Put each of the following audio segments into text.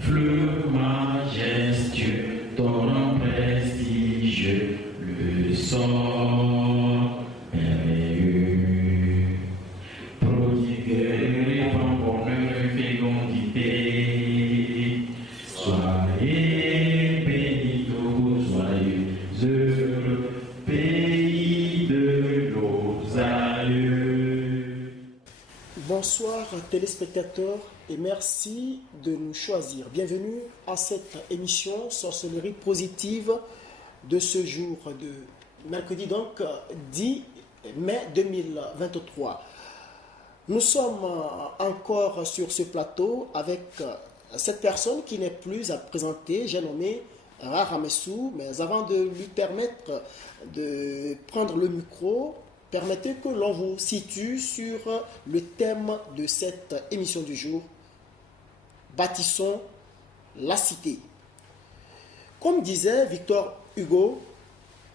Fleuve majestueux, torrent prestigieux, le sort merveilleux. Prodigue, répand bonheur, fécondité. Soyez bénis tous, soyez heureux, pays de nos aïeux. Bonsoir téléspectateurs et merci de nous choisir. Bienvenue à cette émission Sorcellerie positive de ce jour de mercredi 10 mai 2023. Nous sommes encore sur ce plateau avec cette personne qui n'est plus à présenter. J'ai nommé Rahamessou, mais avant de lui permettre de prendre le micro, permettez que l'on vous situe sur le thème de cette émission du jour. Bâtissons la cité. Comme disait Victor Hugo,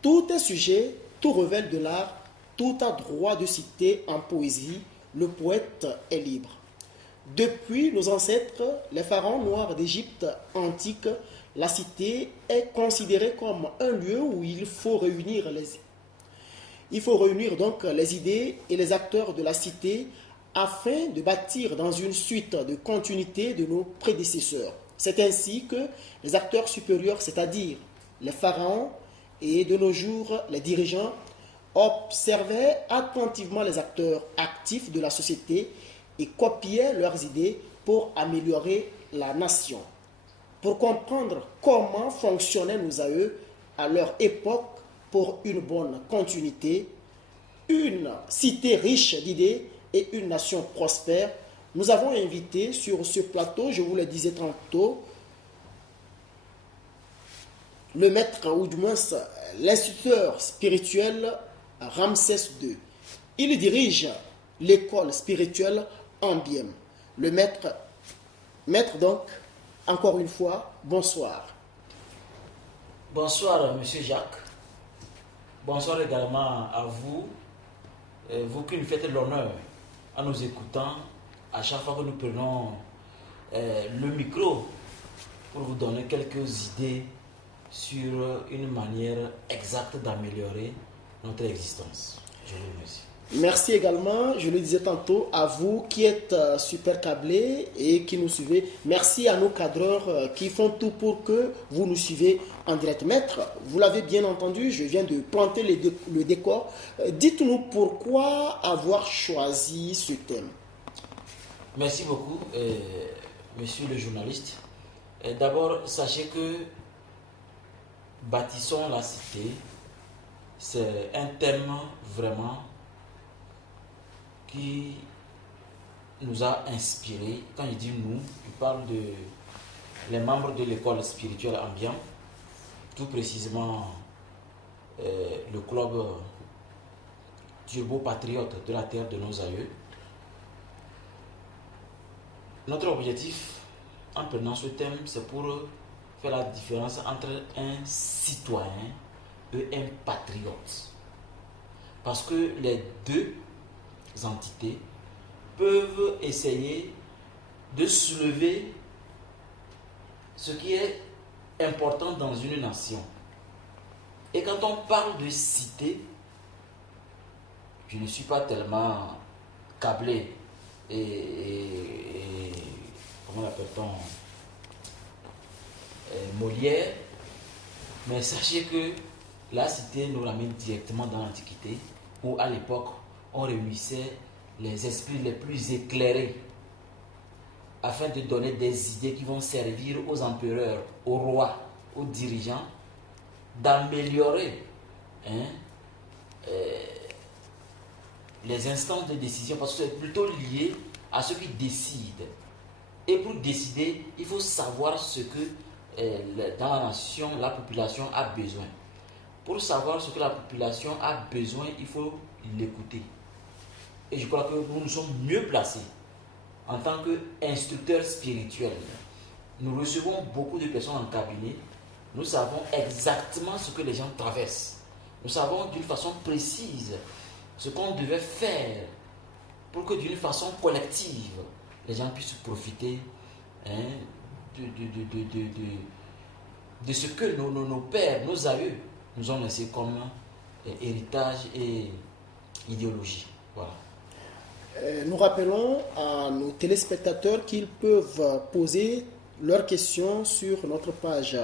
tout est sujet, tout révèle de l'art, tout a droit de citer en poésie, le poète est libre. Depuis nos ancêtres, les pharaons noirs d'Égypte antique, la cité est considérée comme un lieu où il faut réunir donc les idées et les acteurs de la cité afin de bâtir dans une suite de continuité de nos prédécesseurs. C'est ainsi que les acteurs supérieurs, c'est-à-dire les pharaons et de nos jours les dirigeants, observaient attentivement les acteurs actifs de la société et copiaient leurs idées pour améliorer la nation. Pour comprendre comment fonctionnaient nos aïeux à leur époque pour une bonne continuité, une cité riche d'idées et une nation prospère, nous avons invité sur ce plateau, je vous le disais tantôt, le maître ou du moins l'instituteur spirituel Ramsès II. Il dirige l'école spirituelle Ambiem. Le maître donc, encore une fois, bonsoir. Bonsoir, monsieur Jacques. Bonsoir également à vous, vous qui nous faites l'honneur en nous écoutant à chaque fois que nous prenons le micro pour vous donner quelques idées sur une manière exacte d'améliorer notre existence. Je vous remercie. Merci également, je le disais tantôt, à vous qui êtes super câblés et qui nous suivez. Merci à nos cadreurs qui font tout pour que vous nous suivez en direct. Maître, vous l'avez bien entendu, je viens de planter le décor. Dites-nous pourquoi avoir choisi ce thème. Merci beaucoup, monsieur le journaliste. D'abord, sachez que bâtissons la cité, c'est un thème vraiment qui nous a inspiré. Quand je dis nous, je parle de les membres de l'école spirituelle Ambiem, tout précisément le club Turbo Patriote de la terre de nos aïeux. Notre objectif en prenant ce thème, c'est pour faire la différence entre un citoyen et un patriote. Parce que les deux entités peuvent essayer de soulever ce qui est important dans une nation. Et quand on parle de cité, je ne suis pas tellement câblé et comment l'appelle-t-on, Molière, mais sachez que la cité nous ramène directement dans l'Antiquité, où à l'époque on réunissait les esprits les plus éclairés afin de donner des idées qui vont servir aux empereurs, aux rois, aux dirigeants, d'améliorer les instances de décision, parce que c'est plutôt lié à ceux qui décident. Et pour décider, il faut savoir ce que dans la nation, la population a besoin. Pour savoir ce que la population a besoin, il faut l'écouter. Et je crois que nous sommes mieux placés en tant qu'instructeurs spirituels. Nous recevons beaucoup de personnes en cabinet. Nous savons exactement ce que les gens traversent. Nous savons d'une façon précise ce qu'on devait faire pour que d'une façon collective, les gens puissent profiter, hein, de ce que nos pères, nos aïeux nous ont laissé comme héritage et idéologie. Voilà. Nous rappelons à nos téléspectateurs qu'ils peuvent poser leurs questions sur notre page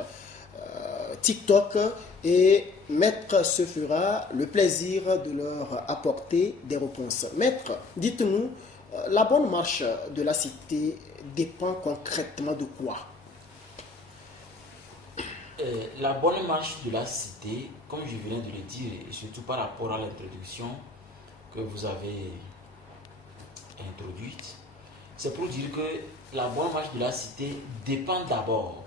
TikTok et Maître se fera le plaisir de leur apporter des réponses. Maître, dites-nous, la bonne marche de la cité dépend concrètement de quoi? La bonne marche de la cité, comme je venais de le dire, et surtout par rapport à l'introduction que vous avez introduite, c'est pour dire que la bonne marche de la cité dépend d'abord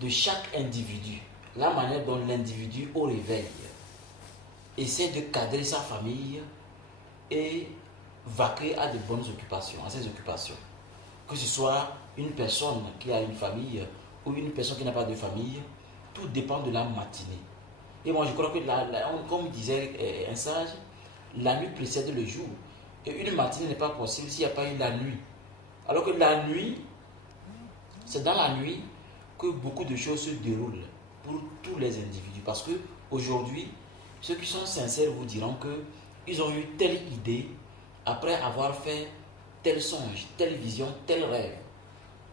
de chaque individu, la manière dont l'individu au réveil essaie de cadrer sa famille et vaquer à de bonnes occupations, à ses occupations. Que ce soit une personne qui a une famille ou une personne qui n'a pas de famille, tout dépend de la matinée. Et moi je crois que, comme disait un sage, la nuit précède le jour. Et une matinée n'est pas possible s'il n'y a pas eu la nuit. Alors que la nuit, c'est dans la nuit que beaucoup de choses se déroulent pour tous les individus. Parce que aujourd'hui, ceux qui sont sincères vous diront qu'ils ont eu telle idée après avoir fait tel songe, telle vision, tel rêve.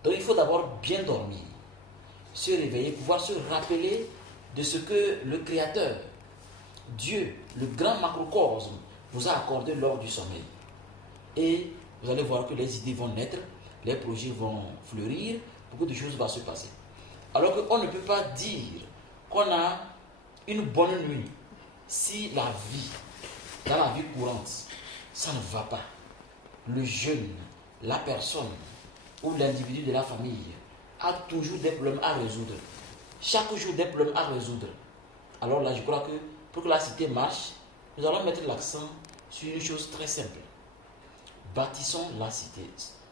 Donc il faut d'abord bien dormir, se réveiller, pouvoir se rappeler de ce que le Créateur, Dieu, le grand macrocosme, vous a accordé lors du sommeil. Et vous allez voir que les idées vont naître, les projets vont fleurir, beaucoup de choses vont se passer. Alors qu'on ne peut pas dire qu'on a une bonne nuit si la vie, dans la vie courante, ça ne va pas. Le jeune, la personne ou l'individu de la famille a toujours des problèmes à résoudre. Chaque jour des problèmes à résoudre. Alors là, je crois que pour que la cité marche, nous allons mettre l'accent sur une chose très simple. Bâtissons la cité.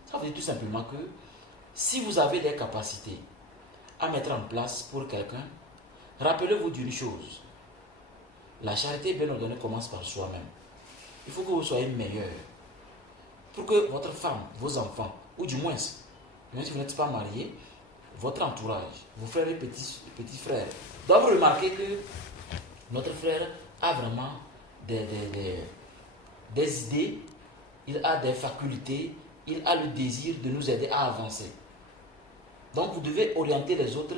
Ça veut dire tout simplement que si vous avez des capacités à mettre en place pour quelqu'un, rappelez-vous d'une chose. La charité bien ordonnée commence par soi-même. Il faut que vous soyez meilleur. Pour que votre femme, vos enfants, ou du moins, même si vous n'êtes pas marié, votre entourage, vos frères et petits frères, doivent remarquer que notre frère a vraiment des idées, il a des facultés, il a le désir de nous aider à avancer. Donc vous devez orienter les autres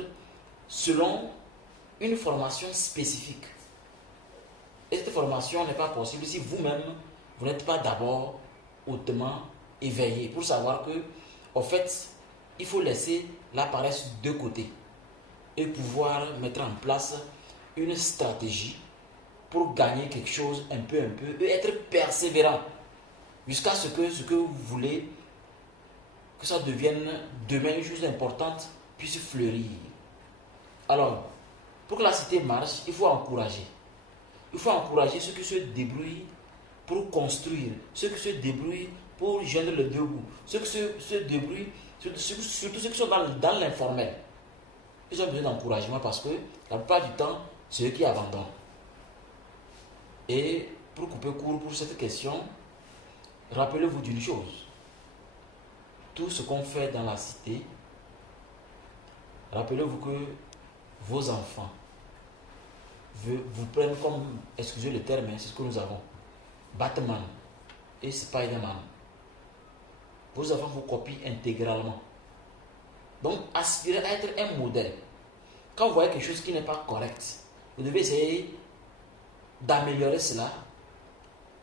selon une formation spécifique. Et cette formation n'est pas possible si vous-même, vous n'êtes pas d'abord hautement éveillé pour savoir que, en fait, il faut laisser la paresse de côté et pouvoir mettre en place une stratégie pour gagner quelque chose un peu et être persévérant jusqu'à ce que vous voulez que ça devienne demain une chose importante puisse fleurir. Alors, pour que la cité marche, il faut encourager. Il faut encourager ceux qui se débrouillent pour construire, ceux qui se débrouillent pour joindre le deux bouts, ceux qui se débrouillent, surtout ceux qui sont dans l'informel. Ils ont besoin d'encouragement parce que la plupart du temps, c'est eux qui abandonnent. Et pour couper court pour cette question, rappelez-vous d'une chose. Tout ce qu'on fait dans la cité, rappelez-vous que vos enfants vous prennent comme, excusez le terme, c'est ce que nous avons, Batman et Spider-Man. Vos enfants vous copient intégralement. Donc, aspirez à être un modèle. Quand vous voyez quelque chose qui n'est pas correct, vous devez essayer d'améliorer cela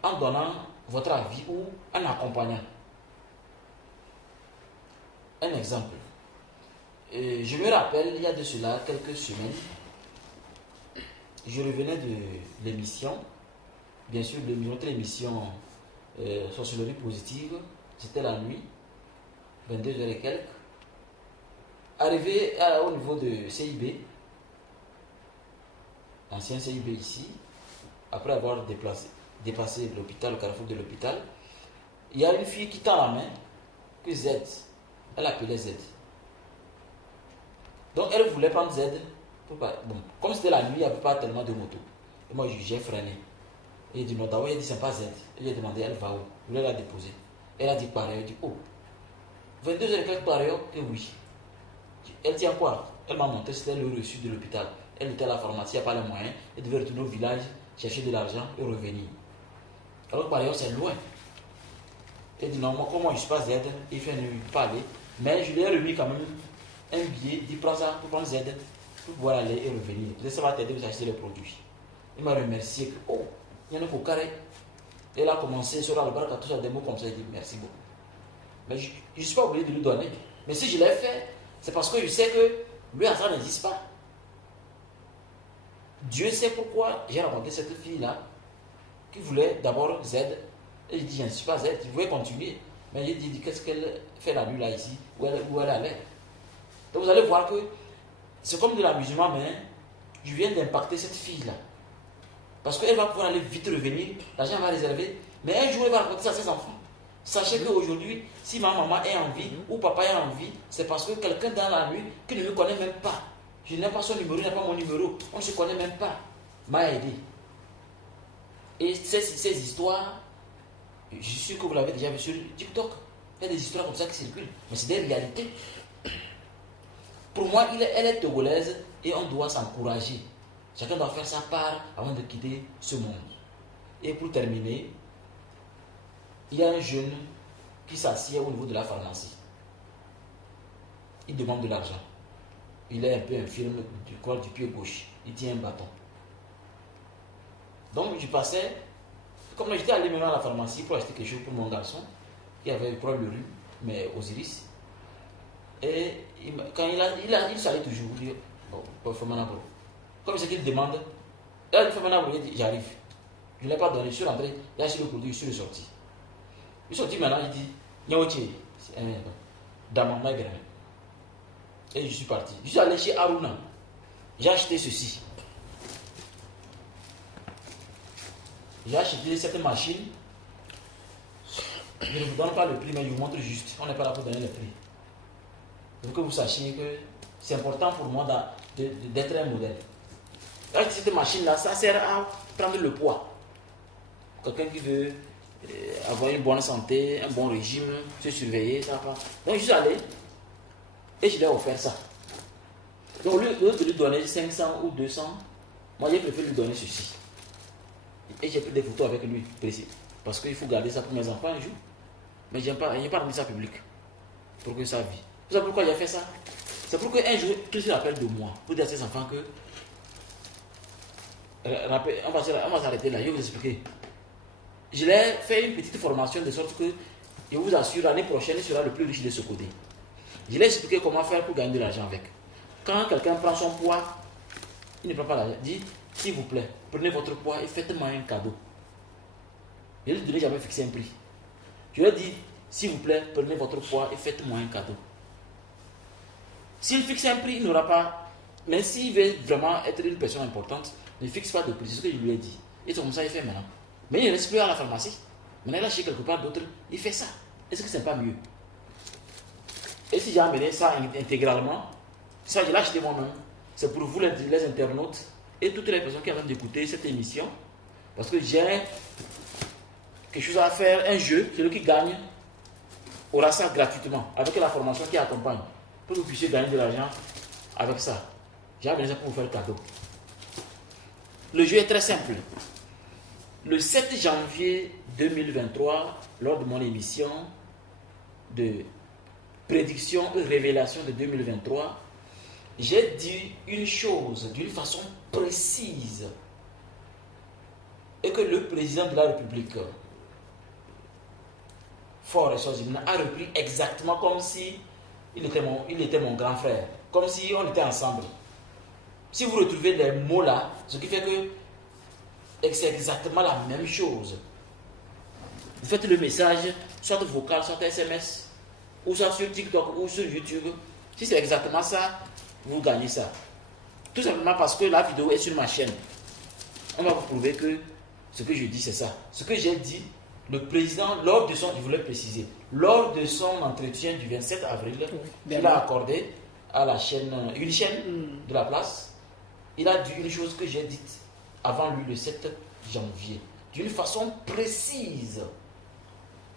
en donnant votre avis ou en accompagnant. Un exemple. Je me rappelle, il y a de cela quelques semaines, je revenais de l'émission, bien sûr, notre émission Sorcellerie positive, c'était la nuit, 22h et quelques. Arrivé au niveau de CIB, l'ancien CIB ici, après avoir dépassé l'hôpital, le carrefour de l'hôpital, il y a une fille qui tend la main, que Z, elle appelait Z. Donc elle voulait prendre Z, comme c'était la nuit, il n'y avait pas tellement de motos. Et moi j'ai freiné. Et il dit non, d'abord il a dit c'est pas Z. Il a demandé elle va où? Je voulais la déposer. Elle a dit par ailleurs, dit, oh, 22h et quelques par ailleurs, que oui. Elle tient quoi? Elle m'a montré, c'était le reçu de l'hôpital. Elle était à la pharmacie, il n'y a pas les moyens. Elle devait retourner au village, chercher de l'argent et revenir. Alors que par ailleurs, c'est loin. Elle dit non, moi, comment je ne suis pas Z, il fait lui parler. Mais je lui ai remis quand même un billet, il prend ça pour prendre Z, pour pouvoir aller et revenir. Peut-être ça va t'aider à acheter les produits. Il m'a remercié que, oh, il y en a qu'au carré. Elle a commencé sur la barque à tout ça, des mots comme ça, il dit merci beaucoup. Mais je ne suis pas obligé de lui donner. Mais si je l'ai fait, c'est parce que je sais que lui, ça n'existe pas. Dieu sait pourquoi j'ai rencontré cette fille-là, qui voulait d'abord Z. Et je dis, je ne suis pas Z, je voulais continuer. Mais j'ai dit, qu'est-ce qu'elle fait la nuit là, ici, où elle allait. Donc vous allez voir que c'est comme de l'amusement, mais je viens d'impacter cette fille-là. Parce qu'elle va pouvoir aller vite revenir, l'argent va réserver, mais un jour elle va raconter ça à ses enfants. Sachez qu'aujourd'hui, si ma maman est en vie ou papa est en vie, c'est parce que quelqu'un dans la nuit qui ne me connaît même pas, je n'ai pas son numéro, il n'a pas mon numéro, on ne se connaît même pas, m'a aidé. Et ces histoires, je suis sûr que vous l'avez déjà vu sur TikTok. Il y a des histoires comme ça qui circulent, mais c'est des réalités. Pour moi, elle est togolaise et on doit s'encourager. Chacun doit faire sa part avant de quitter ce monde. Et pour terminer, il y a un jeune qui s'assied au niveau de la pharmacie. Il demande de l'argent. Il est un peu infirme du corps du pied gauche. Il tient un bâton. Donc je passais, comme j'étais allé maintenant à la pharmacie pour acheter quelque chose pour mon garçon, qui avait un problème de rhume, mais aux iris. Et quand il s'allait toujours, il dit, bon, comme c'est qu'il demande, là il dit, j'arrive. Je ne l'ai pas donné, je suis rentré, il a acheté le produit, je suis ressorti. Je suis sorti maintenant, il dit, Nyaoche, dans ma main. Et je suis parti. Je suis allé chez Aruna. J'ai acheté ceci. J'ai acheté cette machine. Je ne vous donne pas le prix, mais je vous montre juste. On n'est pas là pour donner le prix. Pour que vous sachiez que c'est important pour moi d'être un modèle. Là, cette machine-là, ça sert à prendre le poids. Quelqu'un qui veut avoir une bonne santé, un bon régime, se surveiller, ça va. Donc je suis allé et je lui ai offert ça. Donc au lieu de lui donner 500 ou 200, moi j'ai préféré lui donner ceci. Et j'ai pris des photos avec lui, précis. Parce qu'il faut garder ça pour mes enfants un jour. Mais je n'ai pas rendu ça public. Pour que ça vive. Vous savez pourquoi j'ai fait ça? C'est pour qu'un jour, qu'ils se rappellent de moi. Pour dire à ces enfants que. On va s'arrêter là, je vais vous expliquer. Je l'ai fait une petite formation de sorte que, je vous assure, l'année prochaine, il sera le plus riche de ce côté. Je l'ai expliqué comment faire pour gagner de l'argent avec. Quand quelqu'un prend son poids, il ne prend pas l'argent. Dit, s'il vous plaît, prenez votre poids et faites-moi un cadeau. Je ne lui ai jamais fixé un prix. Je lui ai dit, s'il vous plaît, prenez votre poids et faites-moi un cadeau. S'il fixe un prix, il n'aura pas. Mais s'il veut vraiment être une personne importante, ne fixe pas de prix. C'est ce que je lui ai dit. Et c'est comme ça qu'il fait maintenant. Mais il ne reste plus à la pharmacie. Maintenant, il a chez quelque part d'autre. Il fait ça. Est-ce que ce n'est pas mieux? Et si j'ai amené ça intégralement, ça je l'ai acheté moi-même. C'est pour vous les internautes et toutes les personnes qui sont en train d'écouter cette émission. Parce que j'ai quelque chose à faire, un jeu, celui qui gagne aura ça gratuitement, avec la formation qui accompagne, pour que vous puissiez gagner de l'argent avec ça. J'ai amené ça pour vous faire le cadeau. Le jeu est très simple. Le 7 janvier 2023, lors de mon émission de prédiction et révélation de 2023, j'ai dit une chose d'une façon précise et que le président de la République, Faure Sozimna, a repris exactement comme si il était mon grand frère, comme si on était ensemble. Si vous retrouvez les mots là, ce qui fait que c'est exactement la même chose. Vous faites le message, soit vocal, soit SMS, ou soit sur TikTok, ou sur YouTube. Si c'est exactement ça, vous gagnez ça. Tout simplement parce que la vidéo est sur ma chaîne. On va vous prouver que ce que je dis, c'est ça. Ce que j'ai dit, le président, lors de son, je voulais préciser, lors de son entretien du 27 avril, il a accordé à la chaîne, une chaîne de la place, il a dit une chose que j'ai dite avant lui le 7 janvier, d'une façon précise.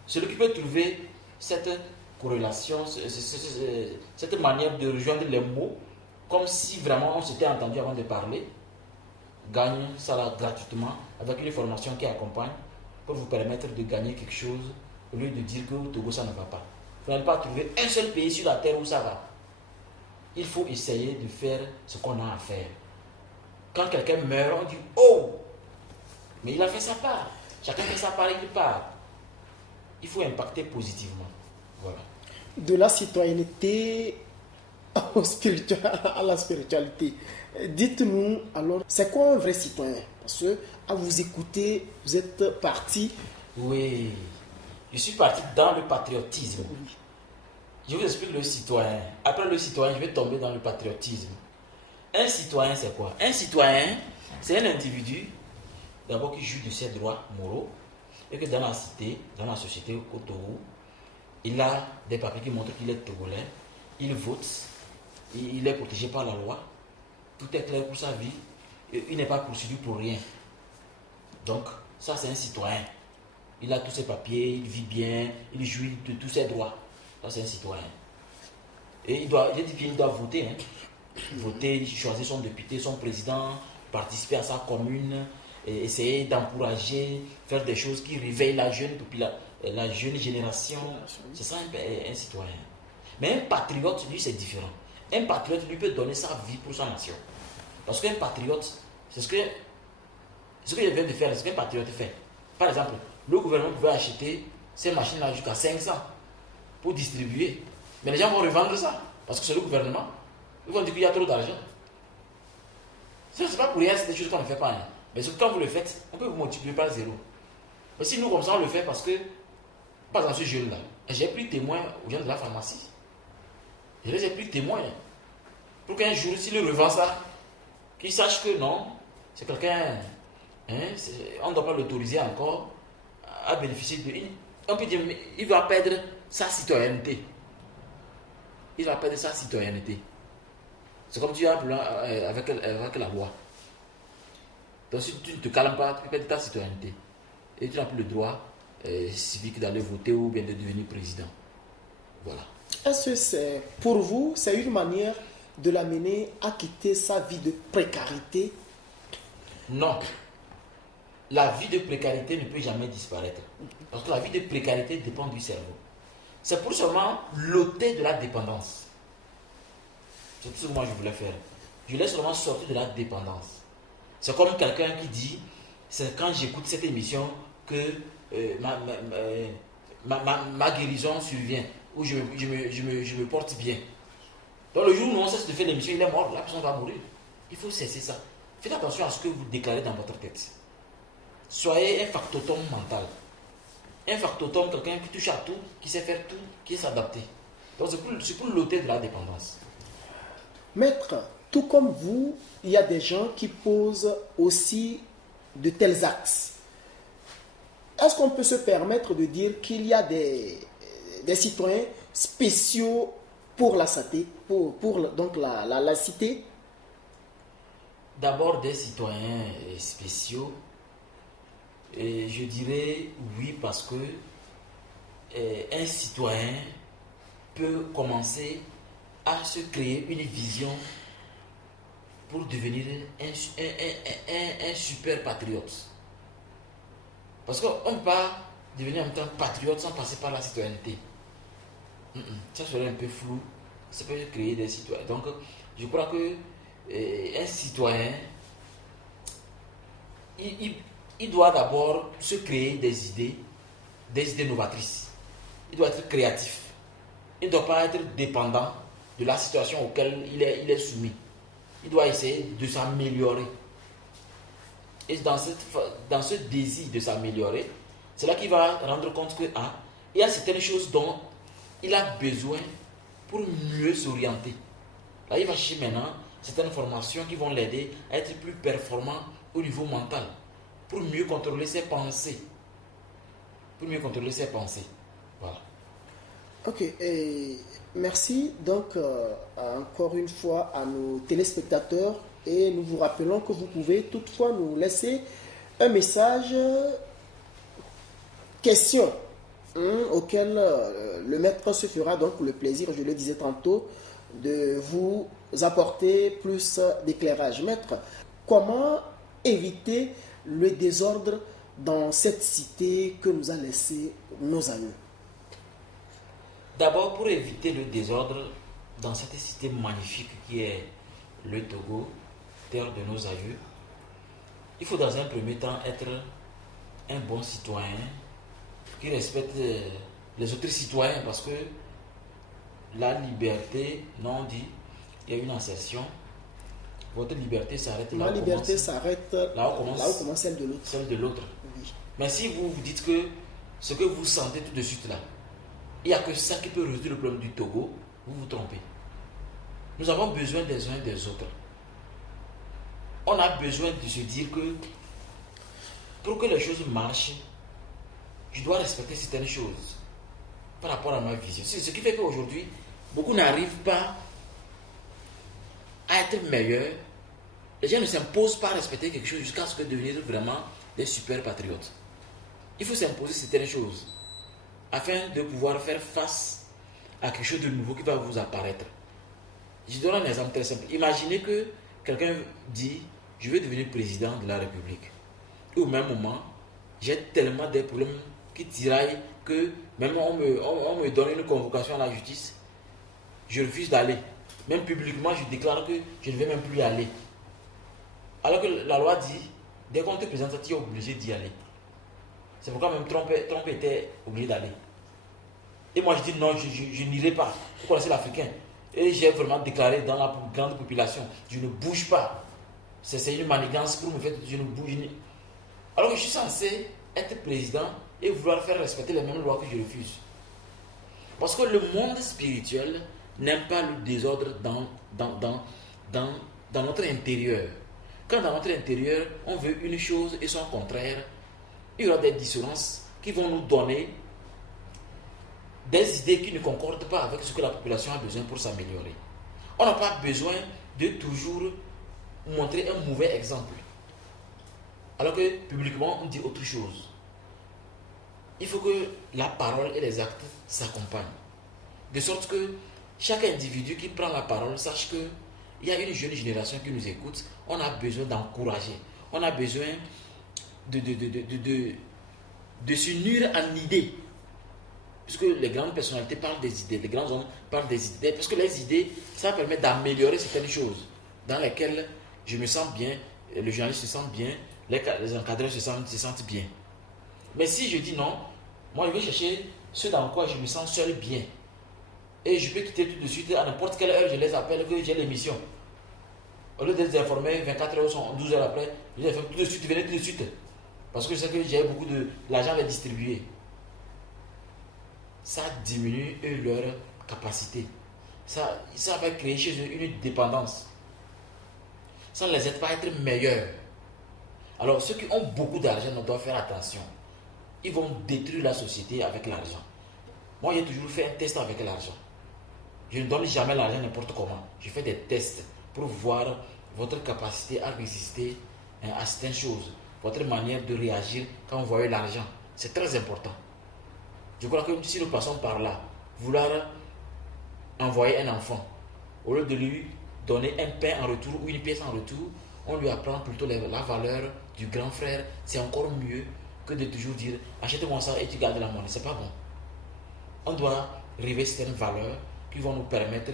Celui qui peut trouver cette corrélation, cette manière de rejoindre les mots, comme si vraiment on s'était entendu avant de parler, gagne ça là gratuitement avec une formation qui accompagne pour vous permettre de gagner quelque chose au lieu de dire que au Togo ça ne va pas. Vous n'allez pas trouver un seul pays sur la terre où ça va. Il faut essayer de faire ce qu'on a à faire. Quand quelqu'un meurt, on dit oh, mais il a fait sa part. Chacun fait sa part et il part. Il faut impacter positivement. Voilà. De la citoyenneté à la spiritualité. Dites-nous alors, c'est quoi un vrai citoyen? Parce que à vous écouter, vous êtes parti. Oui, je suis parti dans le patriotisme. Je vous explique le citoyen. Après le citoyen, je vais tomber dans le patriotisme. Un citoyen, c'est quoi? Un citoyen, c'est un individu, d'abord qui juge de ses droits moraux, et que dans la cité, dans la société au Togo, il a des papiers qui montrent qu'il est togolais, il vote, il est protégé par la loi, tout est clair pour sa vie, il n'est pas poursuivi pour rien. Donc, ça c'est un citoyen. Il a tous ses papiers, il vit bien, il jouit de tous ses droits. Ça c'est un citoyen. Et il doit voter. Hein. Voter, choisir son député, son président, participer à sa commune, et essayer d'encourager, faire des choses qui réveillent la jeune génération. C'est ça un citoyen. Mais un patriote, lui, c'est différent. Un patriote, lui, peut donner sa vie pour sa nation. Parce qu'un patriote, c'est ce que je viens de faire, c'est ce qu'un patriote fait. Par exemple, le gouvernement pouvait acheter ces machines-là jusqu'à 500 pour distribuer. Mais les gens vont revendre ça, parce que c'est le gouvernement. Ils vont dire qu'il y a trop d'argent. Ce n'est pas pour rien, c'est des choses qu'on ne fait pas. Hein. Mais quand vous le faites, on peut vous multiplier par zéro. Mais si nous, comme ça, on le fait parce que, pas dans ce jeune-là, j'ai pris témoin aux gens de la pharmacie. Je les ai pris témoins. Pour qu'un jour, s'il revend ça, qu'ils sachent que non, c'est quelqu'un, hein, on ne doit pas l'autoriser encore à bénéficier de. On peut dire, il va perdre sa citoyenneté. Il va perdre sa citoyenneté. C'est comme tu as avec la loi. Donc si tu ne te calmes pas, tu perds ta citoyenneté. Et tu n'as plus le droit civique d'aller voter ou bien de devenir président. Voilà. Est-ce que c'est, pour vous, c'est une manière de l'amener à quitter sa vie de précarité? Non. La vie de précarité ne peut jamais disparaître. Parce que la vie de précarité dépend du cerveau. C'est pour seulement l'ôter de la dépendance. C'est tout ce que moi je voulais faire. Je voulais seulement sortir de la dépendance. C'est comme quelqu'un qui dit, c'est quand j'écoute cette émission que ma guérison survient, où je me porte bien. Donc le jour où on cesse de faire l'émission, il est mort, la personne va mourir. Il faut cesser ça. Faites attention à ce que vous déclarez dans votre tête. Soyez un factotum mental. Un factotum, quelqu'un qui touche à tout, qui sait faire tout, qui sait s'adapter. Donc c'est pour l'ôter de la dépendance. Maître, tout comme vous, il y a des gens qui posent aussi de tels actes. Est-ce qu'on peut se permettre de dire qu'il y a des citoyens spéciaux pour la cité, donc la cité? D'abord des citoyens spéciaux. Et je dirais oui parce que un citoyen peut commencer à se créer une vision pour devenir un super patriote. Parce qu'on ne peut pas devenir en même temps patriote sans passer par la citoyenneté. Ça serait un peu flou. Ça peut créer des citoyens. Donc, je crois que un citoyen, il doit d'abord se créer des idées novatrices. Il doit être créatif. Il ne doit pas être dépendant de la situation auquel il est soumis. Il doit essayer de s'améliorer. Et dans ce désir de s'améliorer, c'est là qu'il va rendre compte que il y a certaines choses dont il a besoin pour mieux s'orienter. Là, il va chercher maintenant certaines formations qui vont l'aider à être plus performant au niveau mental, pour mieux contrôler ses pensées. Voilà. Ok, et merci donc encore une fois à nos téléspectateurs et nous vous rappelons que vous pouvez toutefois nous laisser un message, question auquel le maître se fera donc le plaisir, je le disais tantôt, de vous apporter plus d'éclairage. Maître, comment éviter le désordre dans cette cité que nous a laissé nos aïeux? D'abord, pour éviter le désordre dans cette cité magnifique qui est le Togo, terre de nos aïeux, il faut dans un premier temps être un bon citoyen qui respecte les autres citoyens, parce que la liberté, non, on dit, il y a une insertion, votre liberté s'arrête là. La liberté s'arrête là où commence celle de l'autre. Celle de l'autre. Oui. Mais si vous vous dites que ce que vous sentez tout de suite là, il n'y a que ça qui peut résoudre le problème du Togo, vous vous trompez. Nous avons besoin des uns et des autres. On a besoin de se dire que pour que les choses marchent, je dois respecter certaines choses par rapport à ma vision. C'est ce qui fait qu'aujourd'hui, beaucoup n'arrivent pas à être meilleurs. Les gens ne s'imposent pas à respecter quelque chose jusqu'à ce que devenir vraiment des super patriotes. Il faut s'imposer certaines choses afin de pouvoir faire face à quelque chose de nouveau qui va vous apparaître. Je donne un exemple très simple. Imaginez que quelqu'un dit « Je veux devenir président de la République ». Et au même moment, j'ai tellement des problèmes qui tiraillent que même on me donne une convocation à la justice, je refuse d'aller. Même publiquement, je déclare que je ne vais même plus y aller. Alors que la loi dit, dès qu'on te présente, tu es obligé d'y aller. C'est pourquoi même Trump était obligé d'aller. Et moi je dis non, je n'irai pas. Vous connaissez l'Africain. Et j'ai vraiment déclaré dans la grande population, je ne bouge pas. C'est une manigance pour me faire, je ne bouge. Alors que je suis censé être président et vouloir faire respecter les mêmes lois que je refuse. Parce que le monde spirituel n'aime pas le désordre dans notre intérieur. Quand dans notre intérieur, on veut une chose et son contraire, il y aura des dissonances qui vont nous donner des idées qui ne concordent pas avec ce que la population a besoin pour s'améliorer. On n'a pas besoin de toujours montrer un mauvais exemple. Alors que publiquement, on dit autre chose. Il faut que la parole et les actes s'accompagnent. De sorte que chaque individu qui prend la parole sache qu'il y a une jeune génération qui nous écoute. On a besoin d'encourager. On a besoin de s'unir en idées. Puisque les grandes personnalités parlent des idées, les grands hommes parlent des idées. Parce que les idées, ça permet d'améliorer certaines choses dans lesquelles je me sens bien, le journaliste se sent bien, les encadreurs se sentent bien. Mais si je dis non, moi je vais chercher ce dans quoi je me sens seul bien. Et je peux quitter tout de suite, à n'importe quelle heure je les appelle que j'ai l'émission. Au lieu de les informer 24 heures, 12 heures après, je les informe tout de suite, venez tout de suite. Parce que je sais que j'ai beaucoup l'argent à les distribuer. Ça diminue leur capacité. Ça va créer chez eux une dépendance. Ça ne les aide pas à être meilleurs. Alors ceux qui ont beaucoup d'argent doivent faire attention. Ils vont détruire la société avec l'argent. Moi j'ai toujours fait un test avec l'argent. Je ne donne jamais l'argent n'importe comment. Je fais des tests pour voir votre capacité à résister à certaines choses. Votre manière de réagir quand vous voyez l'argent. C'est très important. Je crois que si nous passons par là, vouloir envoyer un enfant, au lieu de lui donner un pain en retour ou une pièce en retour, on lui apprend plutôt la valeur du grand frère. C'est encore mieux que de toujours dire achète-moi ça et tu gardes la monnaie. C'est pas bon. On doit révéler certaines valeurs qui vont nous permettre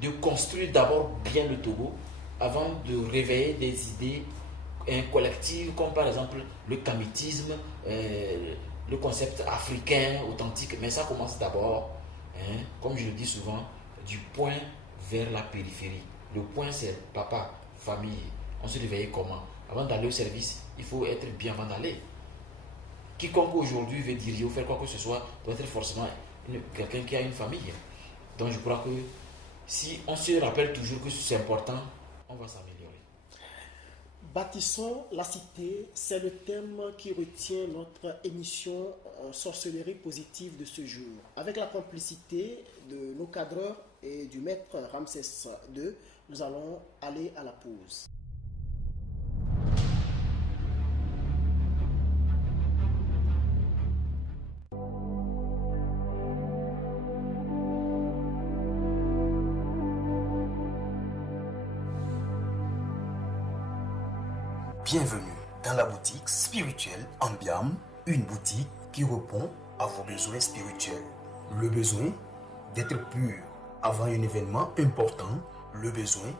de construire d'abord bien le Togo avant de réveiller des idées collectives comme par exemple le kamitisme, le concept africain authentique. Mais ça commence d'abord, comme je le dis souvent, du point vers la périphérie. Le point c'est papa, famille. On se réveille comment? Avant d'aller au service, il faut être bien avant d'aller. Quiconque aujourd'hui veut diriger ou faire quoi que ce soit doit être forcément quelqu'un qui a une famille. Donc je crois que si on se rappelle toujours que c'est important, on va s'améliorer. Bâtissons la cité, c'est le thème qui retient notre émission Sorcellerie positive de ce jour. Avec la complicité de nos cadreurs et du maître Ramsès II, nous allons aller à la pause. Bienvenue dans la boutique spirituelle Ambiam, une boutique qui répond à vos besoins spirituels. Le besoin d'être pur avant un événement important, le besoin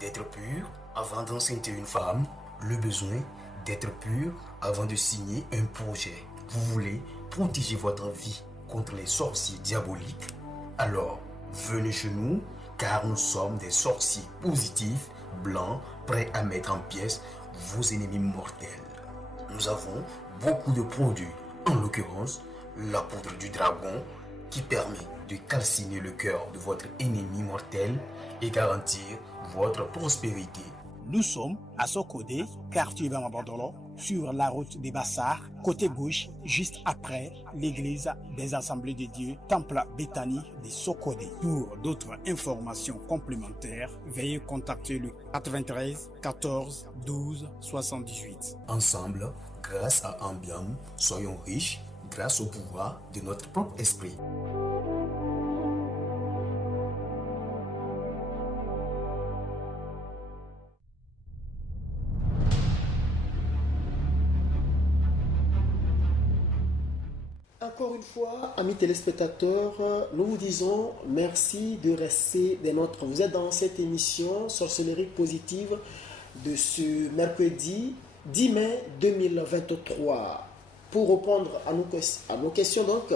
d'être pur avant d'enceinte une femme, le besoin d'être pur avant de signer un projet. Vous voulez protéger votre vie contre les sorciers diaboliques? Alors, venez chez nous car nous sommes des sorciers positifs, blancs, prêts à mettre en pièces vos ennemis mortels. Nous avons beaucoup de produits, en l'occurrence la poudre du dragon qui permet de calciner le cœur de votre ennemi mortel et garantir votre prospérité. Nous sommes à Sokodé, quartier Bamabandolo, sur la route des Bassards, côté gauche, juste après l'église des Assemblées de Dieu, Temple Béthanie de Sokodé. Pour d'autres informations complémentaires, veuillez contacter le 93 14 12 78. Ensemble, grâce à Ambiam, soyons riches grâce au pouvoir de notre propre esprit. Encore une fois, amis téléspectateurs, nous vous disons merci de rester des nôtres. Vous êtes dans cette émission Sorcellerie positive de ce mercredi 10 mai 2023. Pour répondre à nos questions, donc,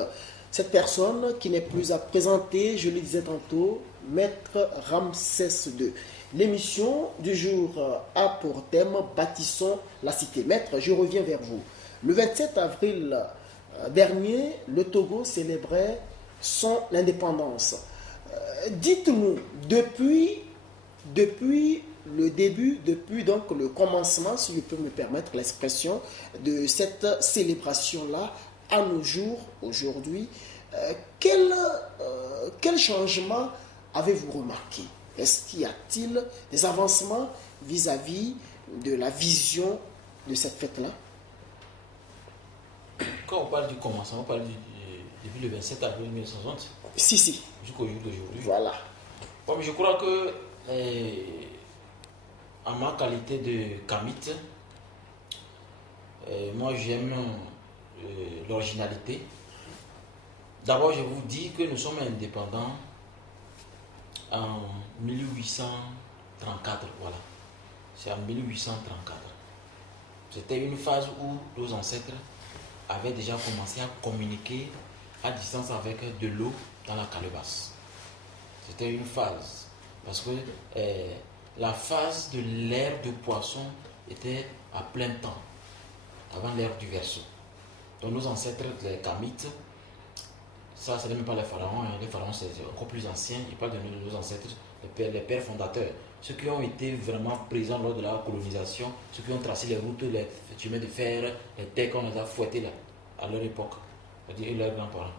cette personne qui n'est plus à présenter, je le disais tantôt, Maître Ramsès II. L'émission du jour a pour thème Bâtissons la cité. Maître, je reviens vers vous. Le 27 avril dernier, le Togo célébrait son indépendance. Dites-nous, depuis le début, depuis donc le commencement, si je peux me permettre l'expression, de cette célébration-là, à nos jours, aujourd'hui, quel changement avez-vous remarqué? Est-ce qu'il y a-t-il des avancements vis-à-vis de la vision de cette fête-là? Quand on parle du commencement, on parle depuis le 27 avril 1960 Si. jusqu'au jour d'aujourd'hui. Voilà. Bon, mais je crois que, en ma qualité de Kamite, moi j'aime l'originalité. D'abord, je vous dis que nous sommes indépendants en 1834. Voilà. C'est en 1834. C'était une phase où nos ancêtres avaient déjà commencé à communiquer à distance avec de l'eau dans la calebasse. C'était une phase. Parce que la phase de l'ère de poisson était à plein temps, avant l'ère du Verseau. Donc nos ancêtres, les Kamites, ça ce n'est même pas les pharaons, hein. Les pharaons c'est encore plus ancien, ils parlent de nos ancêtres, les pères fondateurs, ceux qui ont été vraiment présents lors de la colonisation, ceux qui ont tracé les routes, les chemins de fer, les terres qu'on les a fouettées là, à leur époque, c'est-à-dire leurs grands-parents.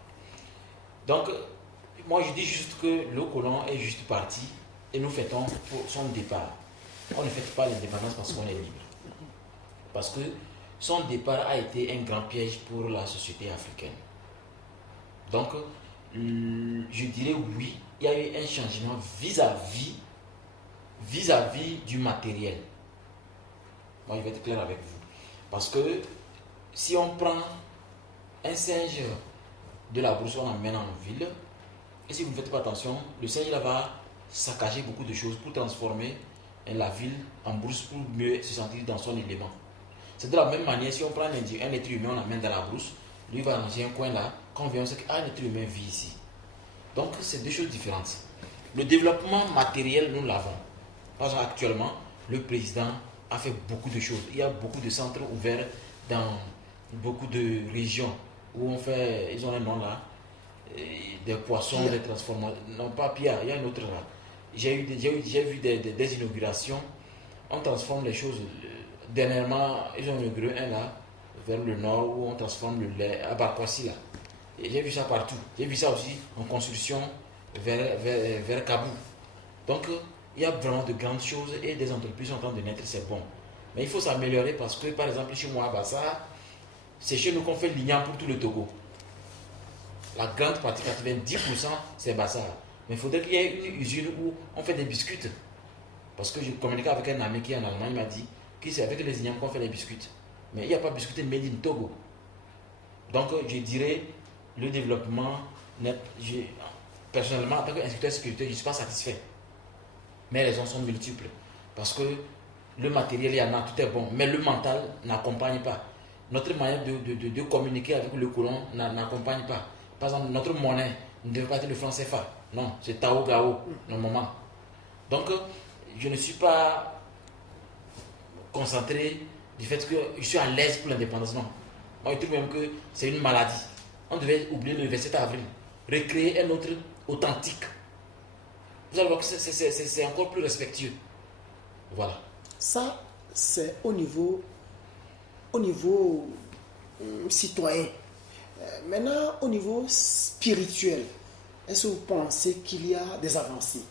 Donc, moi je dis juste que le colon est juste parti et nous fêtons pour son départ. On ne fête pas l'indépendance parce qu'on est libre. Parce que son départ a été un grand piège pour la société africaine. Donc, je dirais oui, il y a eu un changement vis-à-vis du matériel. Moi, je vais être clair avec vous. Parce que si on prend un singe de la brousse, on l'emmène en ville, et si vous ne faites pas attention, le singe là va saccager beaucoup de choses pour transformer la ville en brousse pour mieux se sentir dans son élément. C'est de la même manière, si on prend un être humain, on l'emmène dans la brousse, lui va ranger un coin là, quand on vient, on sait qu'un être humain vit ici. Donc, c'est deux choses différentes. Le développement matériel, nous l'avons. Par exemple, actuellement, le président a fait beaucoup de choses. Il y a beaucoup de centres ouverts dans beaucoup de régions où ils ont un nom là, des poissons, des transformations. Non, pas Pia, il y a un autre là. J'ai vu des inaugurations. On transforme les choses. Dernièrement, ils ont inauguré un là, vers le nord, où on transforme le lait à Bakwasi là. Et j'ai vu ça partout. J'ai vu ça aussi en construction vers Kabou. Donc, il y a vraiment de grandes choses et des entreprises sont en train de naître, c'est bon. Mais il faut s'améliorer parce que, par exemple, chez moi à Bassar, c'est chez nous qu'on fait l'igname pour tout le Togo. La grande partie, 90%, c'est Bassar. Mais il faudrait qu'il y ait une usine où on fait des biscuits. Parce que je communiquais avec un ami qui est en Allemagne, il m'a dit, qui c'est avec les ignames qu'on fait les biscuits. Mais il n'y a pas de biscuits made in Togo. Donc je dirais, le développement, personnellement, en tant qu'instructeur spirituel, je ne suis pas satisfait. Mais les raisons sont multiples. Parce que le matériel, il y en a, tout est bon. Mais le mental n'accompagne pas. Notre manière de communiquer avec le colon n'accompagne pas. Par exemple, notre monnaie ne devrait pas être le franc CFA. Non, c'est Tao Gao, normalement. Donc, je ne suis pas concentré du fait que je suis à l'aise pour l'indépendance. Non. Moi, je trouve même que c'est une maladie. On devait oublier le 27 avril. Recréer un autre authentique. Vous allez voir que c'est encore plus respectueux. Voilà. Ça, c'est au niveau citoyen. Maintenant, au niveau spirituel, est-ce que vous pensez qu'il y a des avancées?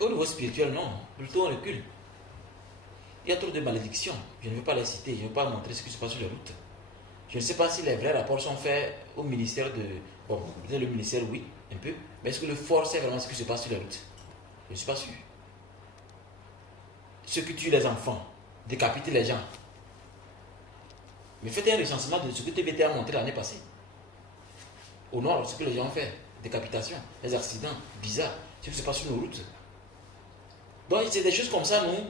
Au niveau spirituel, non. Plutôt on recule. Il y a trop de malédictions. Je ne veux pas les citer. Je ne veux pas montrer ce qui se passe sur les routes. Je ne sais pas si les vrais rapports sont faits au ministère de... Bon, peut-être le ministère, oui, un peu. Mais est-ce que le fort sait vraiment ce qui se passe sur les routes? Je ne suis pas sûr. Ceux qui tuent les enfants, décapitent les gens. Mais faites un recensement de ce que TVT a montré l'année passée. Au nord, ce que les gens ont fait. Décapitation, les accidents bizarres, ce qui se passe sur nos routes. Donc c'est des choses comme ça, nous,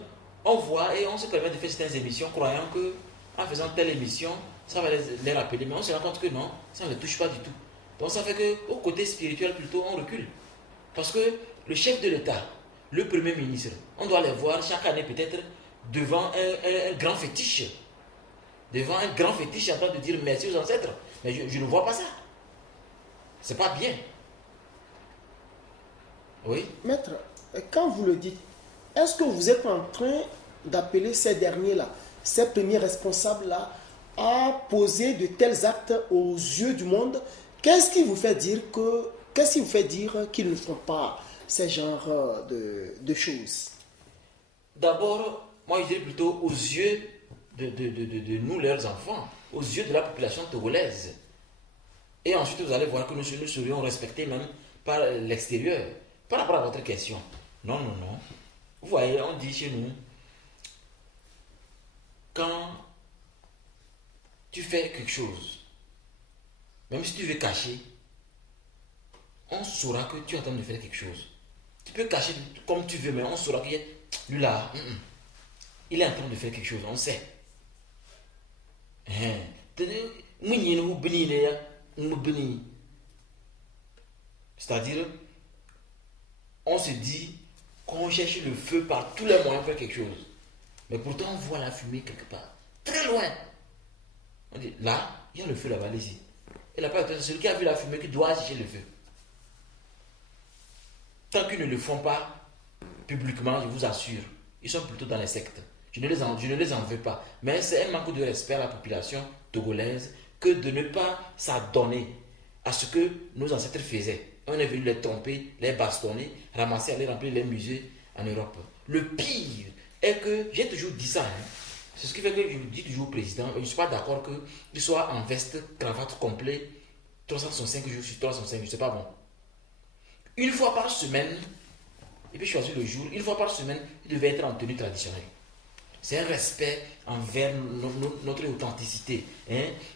on voit et on se permet de faire certaines émissions, croyant que en faisant telle émission, ça va les rappeler. Mais on se rend compte que non, ça ne les touche pas du tout. Donc ça fait qu'au côté spirituel, plutôt, on recule. Parce que le chef de l'État, le Premier ministre, on doit les voir chaque année peut-être devant un grand fétiche. Devant un grand fétiche en train de dire merci aux ancêtres. Mais je ne vois pas ça. C'est pas bien. Oui. Maître, quand vous le dites, est-ce que vous êtes en train d'appeler ces derniers-là, ces premiers responsables-là, à poser de tels actes aux yeux du monde? Qu'est-ce qui vous fait dire qu'ils ne font pas ces genres de choses? D'abord, moi je dirais plutôt aux yeux de nous, leurs enfants, aux yeux de la population togolaise. Et ensuite, vous allez voir que nous serions respectés même par l'extérieur. Par rapport à votre question, non. Vous voyez, on dit chez nous, quand tu fais quelque chose, même si tu veux cacher, on saura que tu es en train de faire quelque chose. Tu peux cacher comme tu veux, mais on saura que lui là, il est en train de faire quelque chose, on sait. C'est-à-dire, on se dit qu'on cherche le feu par tous les moyens pour faire quelque chose. Mais pourtant, on voit la fumée quelque part, très loin. On dit, là, il y a le feu là-bas, allez-y. Et là-bas, c'est celui qui a vu la fumée qui doit chercher le feu. Tant qu'ils ne le font pas publiquement, je vous assure, ils sont plutôt dans les sectes. Je ne les en veux pas. Mais c'est un manque de respect à la population togolaise que de ne pas s'adonner à ce que nos ancêtres faisaient. On est venu les tromper, les bastonner, ramasser, aller remplir les musées en Europe. Le pire est que, j'ai toujours dit ça, c'est ce qui fait que je dis toujours au président, je ne suis pas d'accord qu'il soit en veste, cravate complet, 365 jours sur 365, c'est pas bon. Une fois par semaine, et puis choisir le jour, une fois par semaine, il devait être en tenue traditionnelle. C'est un respect envers notre authenticité,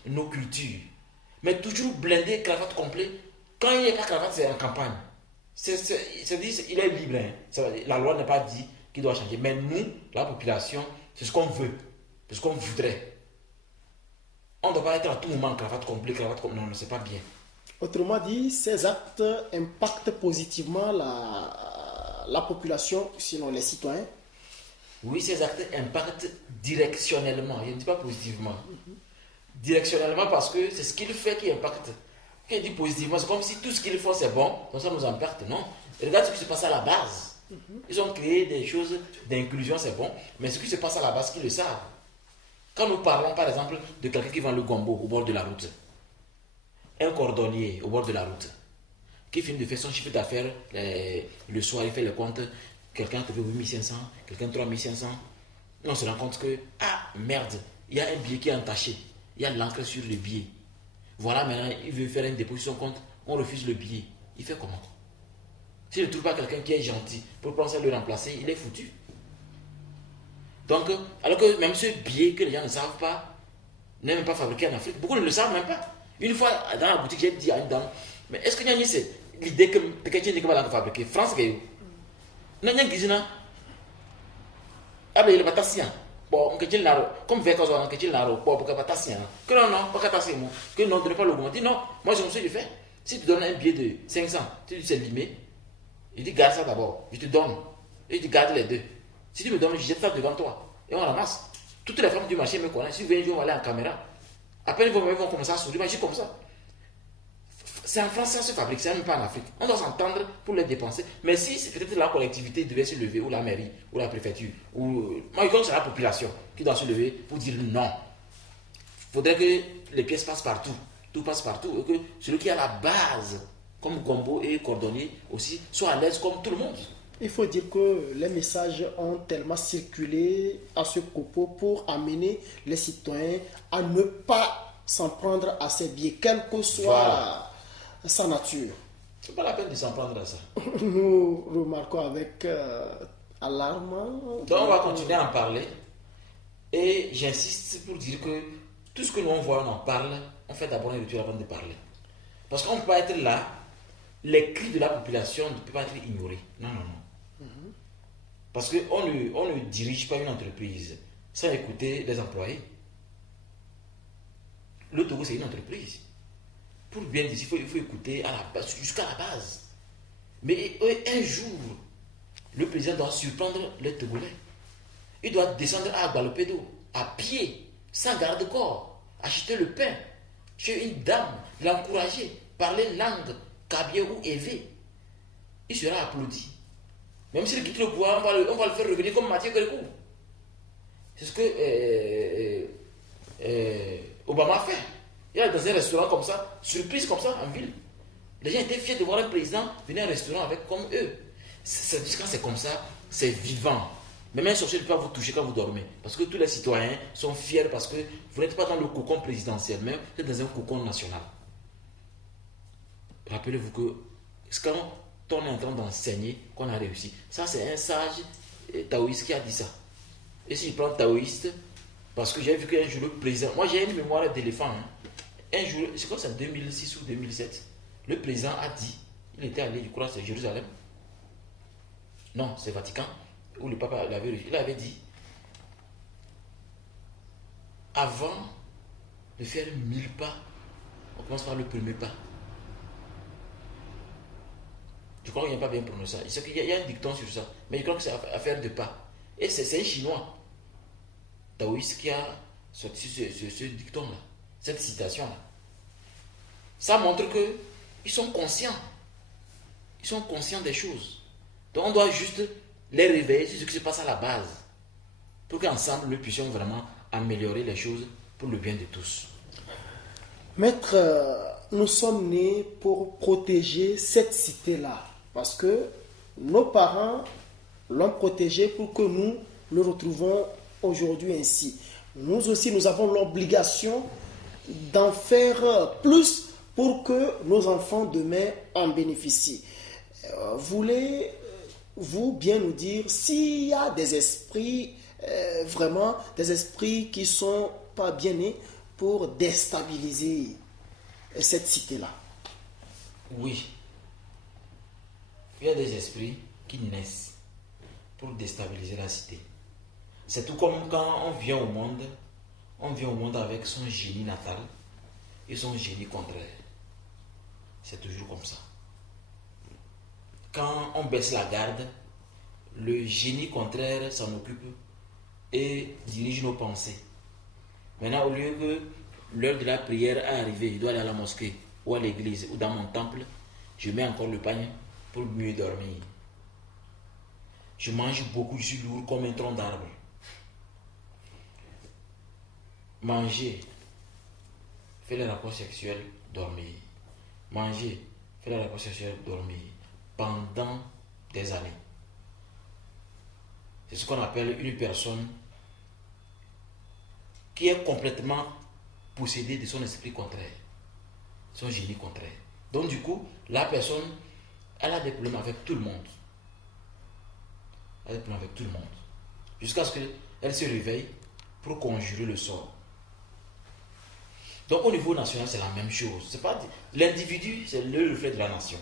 nos cultures. Mais toujours blindé, cravate complet. Quand il n'y a pas cravate, c'est en campagne. Il est libre. La loi n'a pas dit qu'il doit changer. Mais nous, la population, c'est ce qu'on veut. C'est ce qu'on voudrait. On ne doit pas être à tout moment en cravate complet, Non, c'est pas bien. Autrement dit, ces actes impactent positivement la population, sinon les citoyens. Oui, ces actes impactent directionnellement. Je ne dis pas positivement. Directionnellement parce que c'est ce qu'il fait qui impacte. Quand il dit positivement, c'est comme si tout ce qu'il fait c'est bon, donc ça nous impacte. Non. Et regarde ce qui se passe à la base. Ils ont créé des choses d'inclusion, c'est bon. Mais ce qui se passe à la base, qu'ils le savent. Quand nous parlons par exemple de quelqu'un qui vend le gombo au bord de la route, un cordonnier au bord de la route, qui finit de faire son chiffre d'affaires le soir, il fait le compte, quelqu'un a trouvé 8500, quelqu'un 3500, on se rend compte que, ah merde, il y a un billet qui est entaché, il y a de l'encre sur le billet. Voilà, maintenant il veut faire un dépôt sur son compte, on refuse le billet. Il fait comment? S'il ne trouve pas quelqu'un qui est gentil pour penser à le remplacer, il est foutu. Donc, alors que même ce billet que les gens ne savent pas, n'est même pas fabriqué en Afrique. Beaucoup ne le savent même pas. Une fois, dans la boutique, j'ai dit à une dame, mais est-ce que c'est l'idée que quelqu'un n'est pas fabriqué France, que non, il y a un il est bon, comme vers quoi on que laro, pour que batasien. Que non, pas batasien, que non, ne pas l'augmenter. Non, moi, je me suis fait. Si tu donnes un billet de 500, tu dis c'est limé. Il dit garde ça d'abord, je te donne. Et tu gardes les deux. Si tu me donnes, je jette ça devant toi. Et on ramasse. Toutes les femmes du marché me connaissent. Si vous venez un jour, on va aller en caméra. Après, ils vont commencer à sourire. Mais je suis comme ça. C'est en France, ça se fabrique, c'est même pas en Afrique. On doit s'entendre pour les dépenser. Mais si peut-être la collectivité devait se lever, ou la mairie, ou la préfecture, ou. Moi, je pense que c'est la population qui doit se lever pour dire non. Il faudrait que les pièces passent partout. Tout passe partout. Et que celui qui a la base, comme Gombo et Cordonnier aussi, soit à l'aise comme tout le monde. Il faut dire que les messages ont tellement circulé à ce propos pour amener les citoyens à ne pas s'en prendre à ces biais, quelle que soit sa nature. C'est pas la peine de s'en prendre à ça. Nous remarquons avec alarme. Donc on va continuer à en parler. Et j'insiste pour dire que tout ce que nous on voit, on en parle, on fait d'abord une rupture avant de parler. Parce qu'on ne peut pas être là, les cris de la population ne peuvent pas être ignorés. Non, non, non. Parce qu'on ne dirige pas une entreprise sans écouter les employés. Le Togo, c'est une entreprise. Pour bien dire, il faut écouter à la base, jusqu'à la base. Mais un jour, le président doit surprendre les Togolais. Il doit descendre à Gualopedo, à pied, sans garde-corps, acheter le pain chez une dame, l'encourager, parler langue, kabye ou évé. Il sera applaudi. Même s'il quitte le pouvoir, on va le faire revenir comme Mathieu Kérékou. C'est ce que Obama a fait. Il est dans un restaurant comme ça, surprise comme ça, en ville. Les gens étaient fiers de voir un président venir à un restaurant avec comme eux. Quand c'est comme ça, c'est vivant. Même un sorcier ne peut pas vous toucher quand vous dormez. Parce que tous les citoyens sont fiers parce que vous n'êtes pas dans le cocon présidentiel, mais vous êtes dans un cocon national. Rappelez-vous que quand on est en train d'enseigner qu'on a réussi. Ça, c'est un sage taoïste qui a dit ça. Et si je prends taoïste, parce que j'ai vu qu'un jour le président, moi j'ai une mémoire d'éléphant. Un jour, je crois que c'est en 2006 ou 2007, le président a dit, il était allé, je crois, c'est Jérusalem. Non, c'est Vatican, où le papa l'avait reçu. Il avait dit, avant de faire 1000 pas, on commence par le premier pas. Je crois qu'il n'y a pas bien prononcé ça. Il y a un dicton sur ça. Mais je crois que c'est affaire de pas. Et c'est un chinois taoïste qui a sorti ce dicton-là, cette citation-là. Ça montre qu'ils sont conscients. Ils sont conscients des choses. Donc on doit juste les réveiller sur ce qui se passe à la base. Pour qu'ensemble nous puissions vraiment améliorer les choses pour le bien de tous. Maître, nous sommes nés pour protéger cette cité-là. Parce que nos parents l'ont protégé pour que nous le retrouvons aujourd'hui ainsi. Nous aussi, nous avons l'obligation d'en faire plus pour que nos enfants demain en bénéficient. Voulez-vous bien nous dire s'il y a des esprits, vraiment des esprits qui ne sont pas bien nés pour déstabiliser cette cité-là? Oui. Il y a des esprits qui naissent pour déstabiliser la cité. C'est tout comme quand on vient au monde avec son génie natal et son génie contraire. C'est toujours comme ça. Quand on baisse la garde, le génie contraire s'en occupe et dirige nos pensées. Maintenant, au lieu que l'heure de la prière est arrivée, je dois aller à la mosquée ou à l'église ou dans mon temple, je mets encore le pagne pour mieux dormir. Je mange beaucoup, je suis lourd comme un tronc d'arbre. Manger, faire les rapports sexuels, dormir. Manger, faire les rapports sexuels, dormir. Pendant des années. C'est ce qu'on appelle une personne qui est complètement possédée de son esprit contraire, son génie contraire. Donc du coup, la personne, elle a des problèmes avec tout le monde. Elle a des problèmes avec tout le monde. Jusqu'à ce qu'elle elle se réveille pour conjurer le sort. Donc au niveau national, c'est la même chose. C'est pas l'individu, c'est le reflet de la nation.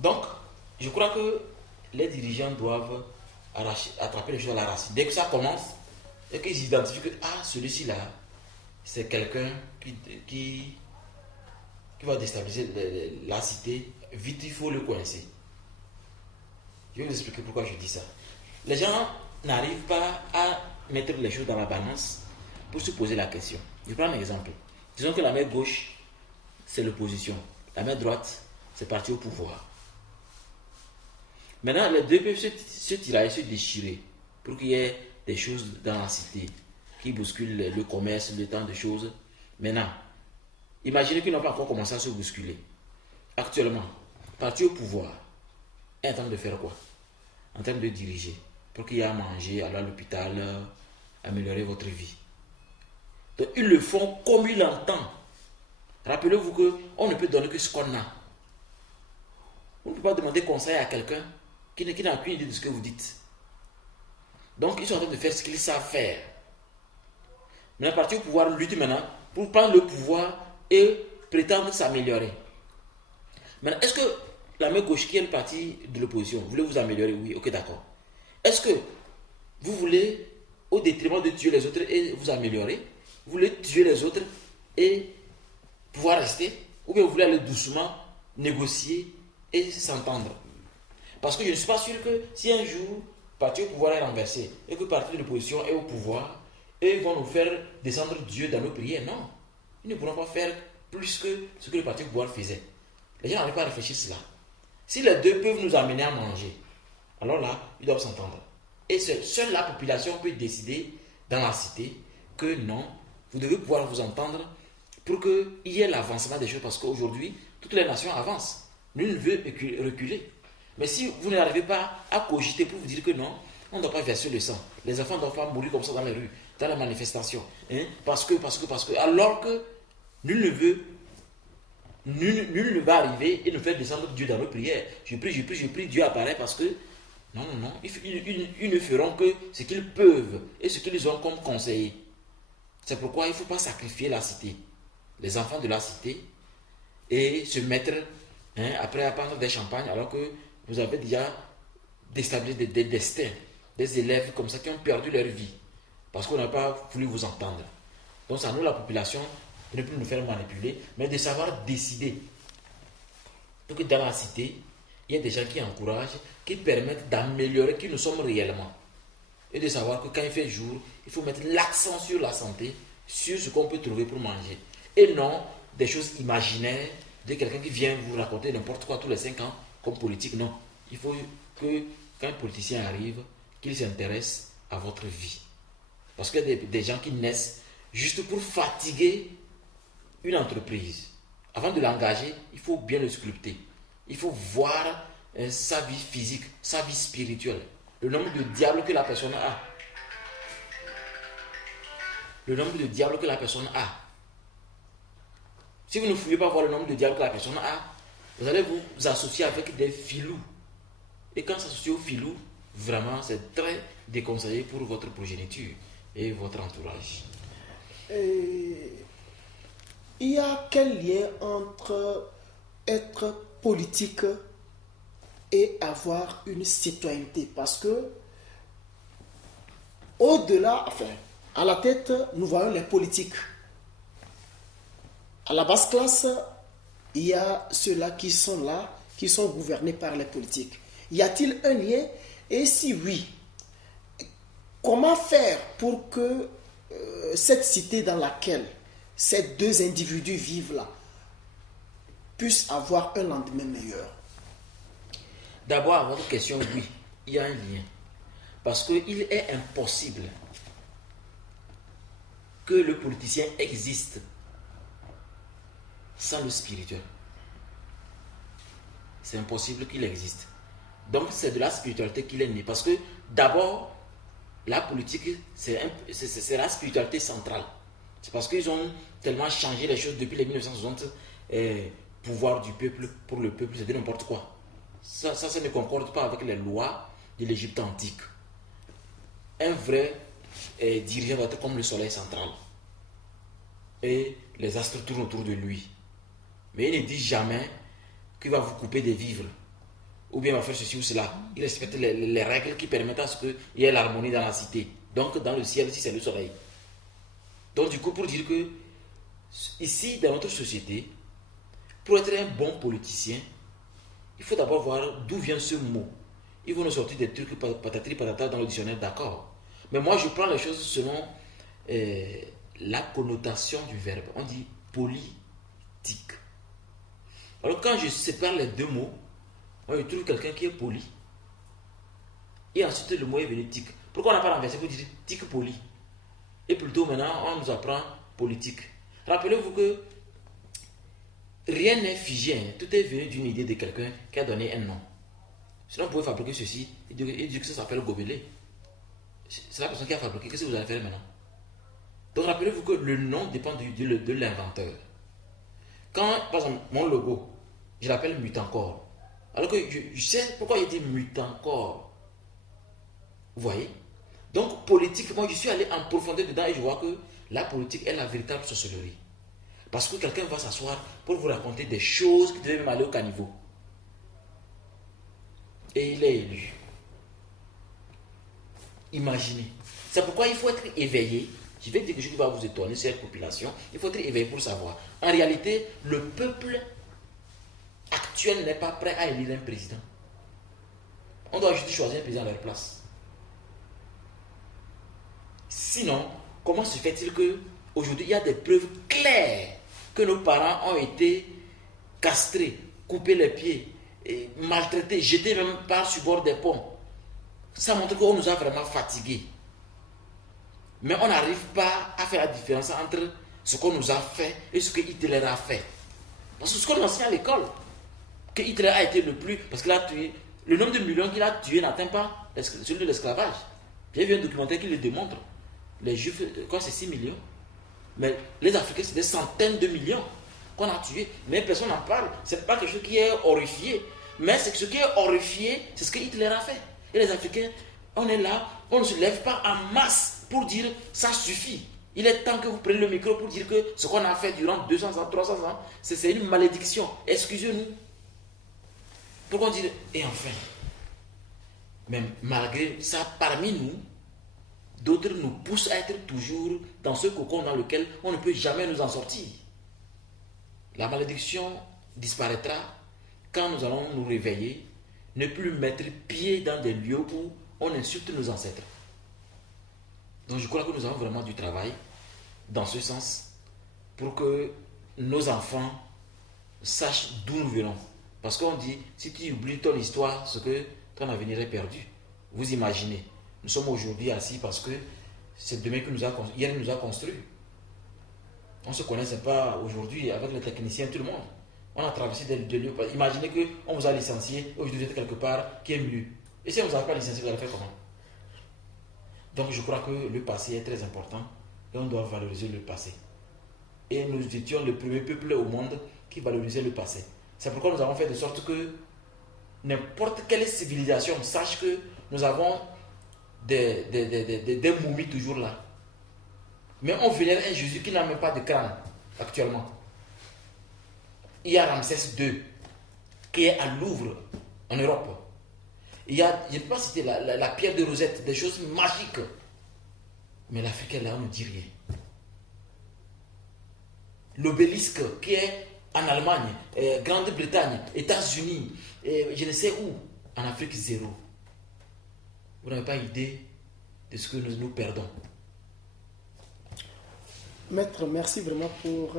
Donc, je crois que les dirigeants doivent attraper les choses à la racine. Dès que ça commence, et qu'ils identifient que celui-ci là, c'est quelqu'un qui va déstabiliser la cité, vite il faut le coincer. Je vais vous expliquer pourquoi je dis ça. Les gens n'arrivent pas à mettre les choses dans la balance pour se poser la question. Je prends un exemple. Disons que la main gauche, c'est l'opposition. La main droite, c'est parti au pouvoir. Maintenant, les deux peuvent se tirailler, se déchirer pour qu'il y ait des choses dans la cité qui bousculent le commerce, le temps de choses. Maintenant, imaginez qu'ils n'ont pas encore commencé à se bousculer. Actuellement, parti au pouvoir est en train de faire quoi? En train de diriger pour qu'il y ait à manger, aller à l'hôpital, améliorer votre vie. Donc, ils le font comme ils l'entendent. Rappelez-vous qu'on ne peut donner que ce qu'on a. On ne peut pas demander conseil à quelqu'un qui n'a aucune idée de ce que vous dites. Donc, ils sont en train de faire ce qu'ils savent faire. Mais le parti au pouvoir lutte maintenant pour prendre le pouvoir et prétendre s'améliorer. Maintenant, est-ce que la main gauche, qui est le parti de l'opposition, voulez vous améliorer? Oui, ok, d'accord. Est-ce que vous voulez, au détriment de tuer les autres et vous améliorer, vous voulez tuer les autres et pouvoir rester? Ou bien vous voulez aller doucement, négocier et s'entendre? Parce que je ne suis pas sûr que si un jour, le parti au pouvoir est renversé et que le parti de l'opposition est au pouvoir, et ils vont nous faire descendre Dieu dans nos prières. Non. Ils ne pourront pas faire plus que ce que le parti au pouvoir faisait. Les gens n'arrivent pas à réfléchir cela. Si les deux peuvent nous amener à manger, alors là, ils doivent s'entendre. Et seule la population peut décider dans la cité que non, vous devez pouvoir vous entendre pour qu'il y ait l'avancement des choses. Parce qu'aujourd'hui, toutes les nations avancent. Nul ne veut reculer. Mais si vous n'arrivez pas à cogiter pour vous dire que non, on ne doit pas verser le sang. Les enfants ne doivent pas mourir comme ça dans les rues, dans les manifestations. Parce que, alors que nul ne va arriver et nous faire descendre Dieu dans nos prières. Je prie, Dieu apparaît parce que, non, ils ne feront que ce qu'ils peuvent et ce qu'ils ont comme conseiller. C'est pourquoi il ne faut pas sacrifier la cité, les enfants de la cité, et se mettre, après à prendre des champagnes, alors que vous avez déjà déstabilisé des destins, des élèves comme ça qui ont perdu leur vie, parce qu'on n'a pas voulu vous entendre. Donc c'est à nous, la population, de ne plus nous faire manipuler, mais de savoir décider. Donc dans la cité, il y a des gens qui encouragent, qui permettent d'améliorer qui nous sommes réellement. Et de savoir que quand il fait jour, il faut mettre l'accent sur la santé, sur ce qu'on peut trouver pour manger. Et non des choses imaginaires de quelqu'un qui vient vous raconter n'importe quoi tous les 5 ans, comme politique. Non. Il faut que quand un politicien arrive, qu'il s'intéresse à votre vie. Parce qu'il y a des gens qui naissent juste pour fatiguer une entreprise. Avant de l'engager, il faut bien le sculpter. Il faut voir sa vie physique, sa vie spirituelle. Le nombre de diables que la personne a. Le nombre de diables que la personne a. Si vous ne pouvez pas voir le nombre de diables que la personne a, vous allez vous associer avec des filous. Et quand s'associer aux filous, vraiment, c'est très déconseillé pour votre progéniture et votre entourage. Il y a quel lien entre être politique et avoir une citoyenneté? Parce que au-delà, à la tête, nous voyons les politiques. À la basse classe, il y a ceux-là qui sont là, qui sont gouvernés par les politiques. Y a-t-il un lien? Et si oui, comment faire pour que cette cité dans laquelle ces deux individus vivent là puisse avoir un lendemain meilleur? D'abord, à votre question, oui, il y a un lien. Parce qu'il est impossible que le politicien existe sans le spirituel. C'est impossible qu'il existe. Donc, c'est de la spiritualité qu'il est né. Parce que, d'abord, la politique, c'est la spiritualité centrale. C'est parce qu'ils ont tellement changé les choses depuis les 1960, pouvoir du peuple pour le peuple, c'est de n'importe quoi. Ça ne concorde pas avec les lois de l'Égypte antique. un vrai dirigeant doit être comme le soleil central. Et les astres tournent autour de lui. Mais il ne dit jamais qu'il va vous couper des vivres. Ou bien il va faire ceci ou cela. Il respecte les règles qui permettent à ce qu'il y ait l'harmonie dans la cité. Donc dans le ciel, si c'est le soleil. Donc du coup, pour dire que ici, dans notre société, pour être un bon politicien, il faut d'abord voir d'où vient ce mot. Ils vont nous sortir des trucs patatri patata dans le dictionnaire, d'accord. Mais moi, je prends les choses selon la connotation du verbe. On dit politique. Alors quand je sépare les deux mots, moi, je trouve quelqu'un qui est poli. Et ensuite, le mot est venu tic. Pourquoi on n'a pas renversé pour dire tic poli? Et plutôt maintenant, on nous apprend politique. Rappelez-vous que rien n'est figé. Hein. Tout est venu d'une idée de quelqu'un qui a donné un nom. Sinon, vous pouvez fabriquer ceci et dire que ça s'appelle gobelet. C'est la personne qui a fabriqué. Qu'est-ce que vous allez faire maintenant? Donc, rappelez-vous que le nom dépend de l'inventeur. Quand, par exemple, mon logo, je l'appelle Mutancore. Alors que je sais pourquoi il dit Mutancore. Vous voyez? Donc, politiquement, je suis allé en profondeur dedans et je vois que la politique est la véritable sorcellerie. Parce que quelqu'un va s'asseoir pour vous raconter des choses qui devaient même aller au caniveau. Et il est élu. Imaginez. C'est pourquoi il faut être éveillé. Je vais dire quelque chose qui va vous étonner, cette population. Il faut être éveillé pour savoir. En réalité, le peuple actuel n'est pas prêt à élire un président. On doit juste choisir un président à leur place. Sinon, comment se fait-il qu'aujourd'hui, il y a des preuves claires que nos parents ont été castrés, coupés les pieds, et maltraités, jetés même par-sur bord des ponts. Ça montre qu'on nous a vraiment fatigués. Mais on n'arrive pas à faire la différence entre ce qu'on nous a fait et ce que Hitler a fait. Parce que ce qu'on enseigne à l'école, que Hitler a été le plus... Parce qu'il a tué... Le nombre de millions qu'il a tués n'atteint pas celui de l'esclavage. J'ai vu un documentaire qui le démontre. Les Juifs, quoi, c'est 6 millions. Mais les Africains, c'est des centaines de millions qu'on a tués. Mais personne n'en parle. Ce n'est pas quelque chose qui est horrifié. Mais ce qui est horrifié, c'est ce que Hitler a fait. Et les Africains, on est là, on ne se lève pas en masse pour dire ça suffit. Il est temps que vous preniez le micro pour dire que ce qu'on a fait durant 200 ans, 300 ans, c'est une malédiction. Excusez-nous. Pourquoi dire et enfin, même malgré ça, parmi nous, d'autres nous poussent à être toujours dans ce cocon dans lequel on ne peut jamais nous en sortir. La malédiction disparaîtra quand nous allons nous réveiller, ne plus mettre pied dans des lieux où on insulte nos ancêtres. Donc je crois que nous avons vraiment du travail dans ce sens pour que nos enfants sachent d'où nous venons. Parce qu'on dit, si tu oublies ton histoire, c'est que ton avenir est perdu. Vous imaginez, nous sommes aujourd'hui assis parce que c'est demain que hier nous a construit. On ne se connaissait pas aujourd'hui avec les techniciens, tout le monde. On a traversé des lieux. Imaginez qu'on vous a licencié et aujourd'hui vous êtes quelque part qui est mieux. Et si on ne vous a pas licencié, vous allez faire comment? Donc je crois que le passé est très important et on doit valoriser le passé. Et nous étions le premier peuple au monde qui valorisait le passé. C'est pourquoi nous avons fait de sorte que n'importe quelle civilisation sache que nous avons des momies toujours là. Mais on vénère un Jésus qui n'a même pas de crâne actuellement. Il y a Ramsès II qui est à Louvre en Europe. Il y a, je ne peux pas citer la pierre de Rosette, des choses magiques. Mais l'Afrique est là, on ne dit rien. L'obélisque qui est en Allemagne, Grande-Bretagne, États-Unis, je ne sais où, en Afrique, zéro. Vous n'avez pas idée de ce que nous perdons. Maître, merci vraiment pour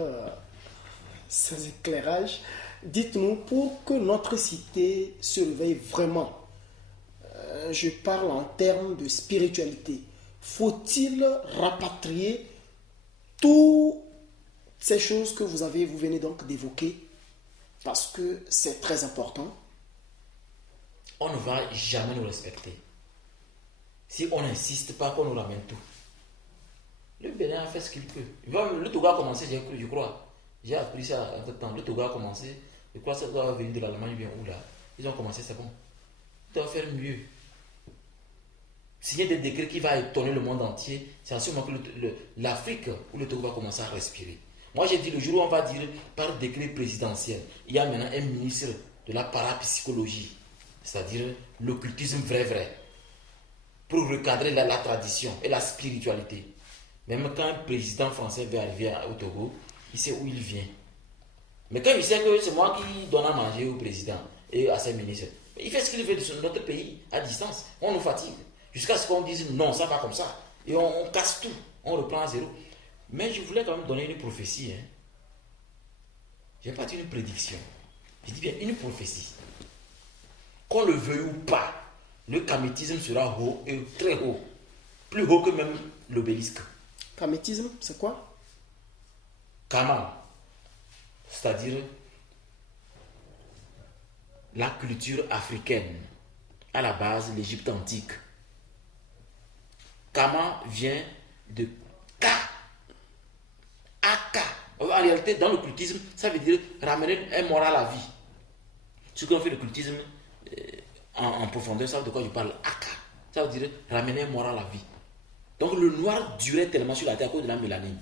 ces éclairages. Dites-nous, pour que notre cité se réveille vraiment, je parle en termes de spiritualité, faut-il rapatrier toutes ces choses que vous venez donc d'évoquer, parce que c'est très important? On ne va jamais nous respecter si on n'insiste pas qu'on nous ramène tout. Le Bénin a fait ce qu'il peut. Le Togo a commencé, je crois. J'ai appris ça un peu de temps. Le Togo a commencé. Je crois que ça doit venir de l'Allemagne bien où là. Ils ont commencé, c'est bon. Ils doivent faire mieux. signer des décrets qui vont étonner le monde entier, c'est à ce moment que l'Afrique ou le Togo va commencer à respirer. Moi, j'ai dit le jour où on va dire par décret présidentiel, il y a maintenant un ministre de la parapsychologie, c'est-à-dire l'occultisme vrai, pour recadrer la tradition et la spiritualité. Même quand un président français veut arriver au Togo, il sait où il vient. Mais quand il sait que c'est moi qui donne à manger au président et à ses ministres, il fait ce qu'il veut de notre pays à distance. On nous fatigue. Jusqu'à ce qu'on dise non, ça va comme ça. Et on casse tout. On reprend à zéro. Mais je voulais quand même donner une prophétie. Je n'ai pas dit une prédiction. Je dis bien une prophétie. Qu'on le veuille ou pas, le kamétisme sera haut et très haut. Plus haut que même l'obélisque. Kamétisme, c'est quoi? Kama, c'est-à-dire la culture africaine, à la base l'Égypte antique. Kama vient de Ka, Aka. En réalité, dans l'occultisme, ça veut dire ramener un mort à la vie. Ce qu'on fait l'occultisme en profondeur, ça veut dire de quoi je parle? Aka. Ça veut dire ramener un mort à la vie. Donc le noir durait tellement sur la terre à cause de la mélanine.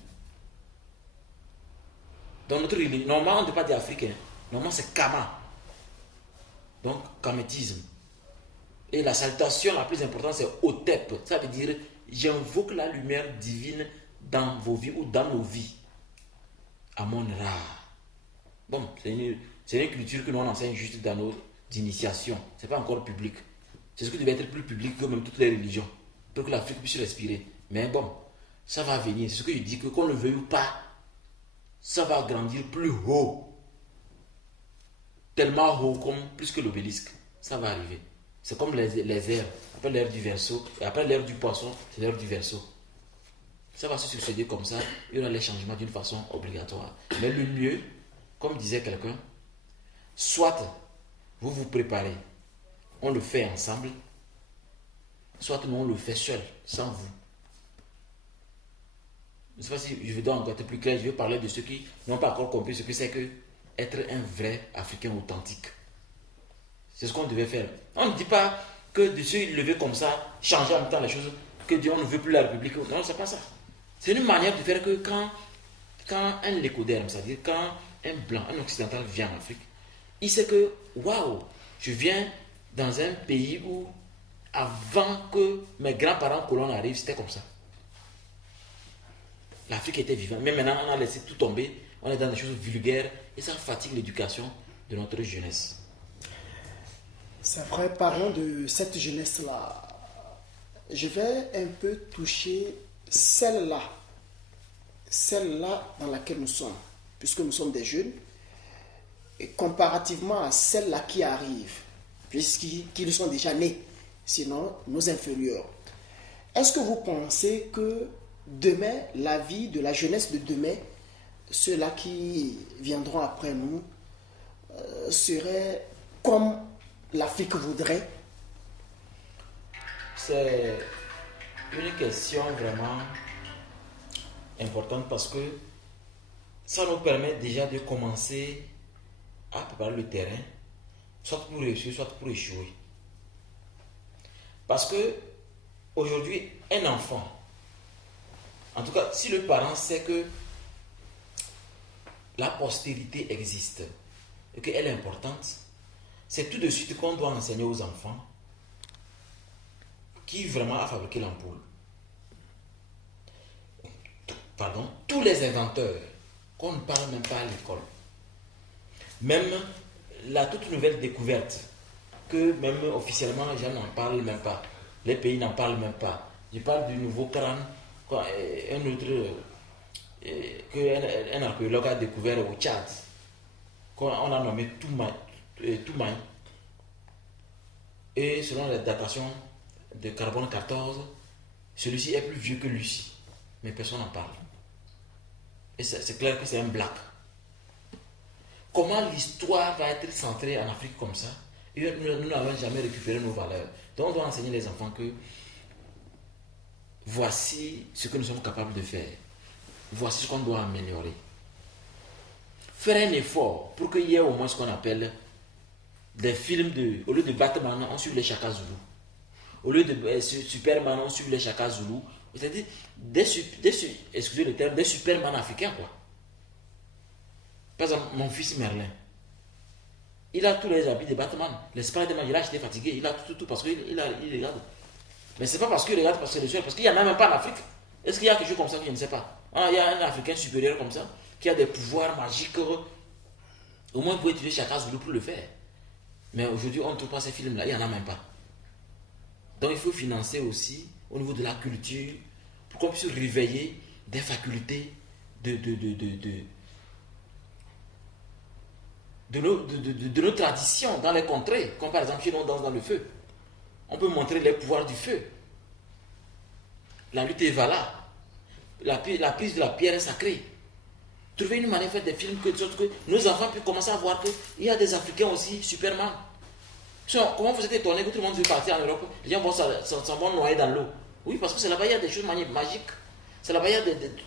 Dans notre religion, normalement on ne peut pas dire africain. Normalement c'est Kama. Donc kamétisme. Et la salutation la plus importante c'est Otep. Ça veut dire j'invoque la lumière divine dans vos vies ou dans nos vies. Amon-Ra. Bon, c'est une culture que nous on enseigne juste dans nos initiations. Ce n'est pas encore public. C'est ce qui devait être plus public que même toutes les religions. Pour que l'Afrique puisse respirer. Mais bon, ça va venir. C'est ce que je dis, que qu'on le veuille ou pas, ça va grandir plus haut. Tellement haut comme plus que l'obélisque. Ça va arriver. C'est comme les airs. Après l'ère du Verseau, et après l'ère du Poisson, c'est l'ère du Verseau. Ça va se succéder comme ça. Il y aura les changements d'une façon obligatoire. Mais le mieux, comme disait quelqu'un, soit vous vous préparez, on le fait ensemble, soit nous on le fait seul, sans vous. Je ne sais pas si je vais donc encore être plus clair, je vais parler de ceux qui n'ont pas encore compris ce que c'est que être un vrai Africain authentique. C'est ce qu'on devait faire. On ne dit pas que de se lever comme ça, changer en même temps les choses, que Dieu on ne veut plus la République. Non, c'est pas ça. C'est une manière de faire que quand un lécoderme, c'est-à-dire quand un blanc, un occidental vient en Afrique, il sait que, waouh, je viens dans un pays où, avant que mes grands-parents colons arrivent, c'était comme ça. L'Afrique était vivante. Mais maintenant, on a laissé tout tomber. On est dans des choses vulgaires et ça fatigue l'éducation de notre jeunesse. C'est vrai, parlons de cette jeunesse-là. Je vais un peu toucher celle-là dans laquelle nous sommes, puisque nous sommes des jeunes, et comparativement à celle-là qui arrive, puisqu'ils sont déjà nés, sinon nos inférieurs. Est-ce que vous pensez que demain, la vie de la jeunesse de demain, ceux-là qui viendront après nous, serait comme l'Afrique voudrait? C'est une question vraiment importante parce que ça nous permet déjà de commencer à préparer le terrain, soit pour réussir, soit pour échouer. Parce que aujourd'hui, un enfant, en tout cas, si le parent sait que la postérité existe et qu'elle est importante, c'est tout de suite qu'on doit enseigner aux enfants qui vraiment a fabriqué l'ampoule. Pardon, tous les inventeurs qu'on ne parle même pas à l'école. Même la toute nouvelle découverte que même officiellement les gens n'en parlent même pas. Les pays n'en parlent même pas. Je parle du nouveau crâne qu'un archéologue a découvert au Tchad. On a nommé Toumaï. Et selon la datation de carbone 14, celui-ci est plus vieux que Lucie. Mais personne n'en parle. Et c'est clair que c'est un black. Comment l'histoire va être centrée en Afrique comme ça? Et nous n'avons jamais récupéré nos valeurs. Donc on doit enseigner les enfants que voici ce que nous sommes capables de faire. Voici ce qu'on doit améliorer. Faire un effort pour qu'il y ait au moins ce qu'on appelle des films au lieu de Batman, on suit les Chaka Zulu. au lieu de Superman on suit les Chaka Zulu. C'est-à-dire excusez le terme, des Superman africains quoi. Par exemple, mon fils Merlin, il a tous les habits de Batman, les Spider-Man, il a acheté fatigué, il a tout parce qu'il regarde. Mais c'est pas parce qu'il regarde parce que c'est le seul, parce qu'il n'y en a même pas en Afrique. Est-ce qu'il y a quelque chose comme ça que je ne sais pas? Il y a un Africain supérieur comme ça, qui a des pouvoirs magiques. Au moins, vous pouvez utiliser Chaka Zulu pour le faire. Mais aujourd'hui, on ne trouve pas ces films-là, il n'y en a même pas. Donc, il faut financer aussi, au niveau de la culture, pour qu'on puisse réveiller des facultés de nos traditions dans les contrées, comme par exemple chez nous on danse dans le feu. On peut montrer les pouvoirs du feu. La lutte est valable. La prise de la pierre est sacrée. Trouver une manière de faire des films que nos enfants puissent commencer à voir qu'il y a des Africains aussi, Superman. Comment vous êtes étonné que tout le monde veut partir en Europe? Les gens s'en vont noyer dans l'eau. Oui, parce que c'est là-bas, il y a des choses magiques. C'est là-bas, il y a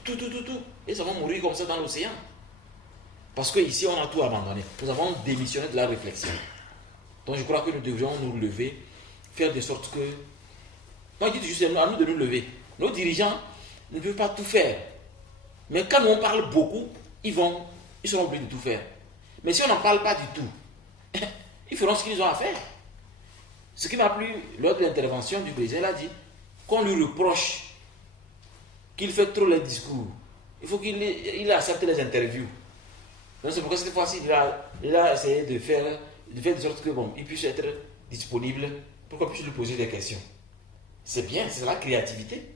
tout. Et ça va mourir comme ça dans l'océan. Parce qu'ici, on a tout abandonné. Nous avons démissionné de la réflexion. Donc, je crois que nous devrions nous lever, faire de sorte que... Moi, je dis juste à nous de nous lever. Nos dirigeants ne peuvent pas tout faire. Mais quand nous on parle beaucoup, ils seront obligés de tout faire. Mais si on n'en parle pas du tout, ils feront ce qu'ils ont à faire. Ce qui m'a plu lors de l'intervention du président, il a dit qu'on lui reproche qu'il fait trop les discours. Il faut qu'il accepte les interviews. Donc c'est pourquoi cette fois-ci, il a essayé de faire de sorte que il puisse être disponible pour qu'on puisse lui poser des questions. C'est bien, c'est la créativité.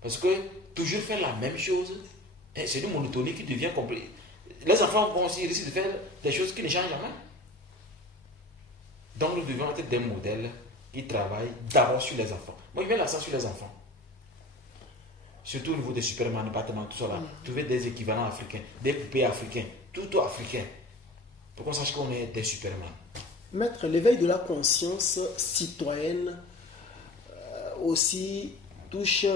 Parce que toujours faire la même chose, c'est une monotonie qui devient compliquée. Les enfants vont aussi risquer de faire des choses qui ne changent jamais. Donc nous devons être des modèles qui travaillent d'abord sur les enfants. Moi je mets l'accent sur les enfants. Surtout au niveau des Superman, Batman, tout ça là. Trouver des équivalents africains, des poupées africains, tout africain. Pour qu'on sache qu'on est des Superman. Maître, l'éveil de la conscience citoyenne aussi touche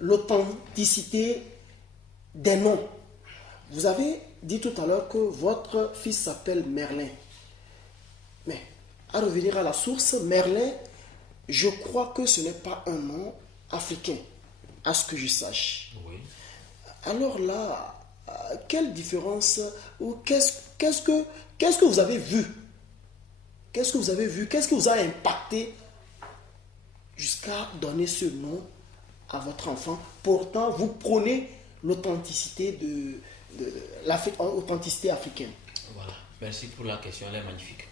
l'authenticité des noms. Vous avez dit tout à l'heure que votre fils s'appelle Merlin. Mais à revenir à la source, Merlin, je crois que ce n'est pas un nom africain, à ce que je sache. Oui. Alors là, quelle différence ou qu'est-ce que vous avez vu? Qu'est-ce que vous avez vu? Qu'est-ce qui vous a impacté jusqu'à donner ce nom à votre enfant? Pourtant, vous prônez l'authenticité l'authenticité africaine. Voilà, merci pour la question, elle est magnifique.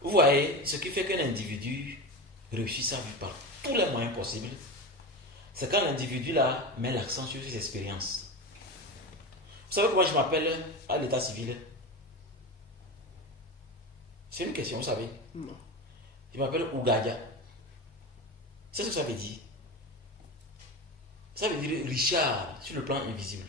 Vous voyez, ce qui fait qu'un individu réussit sa vie par tous les moyens possibles, c'est quand l'individu là met l'accent sur ses expériences. Vous savez comment je m'appelle à l'état civil? C'est une question, vous savez? Non. Je m'appelle Ougadia. C'est ce que ça veut dire. Ça veut dire Richard sur le plan invisible.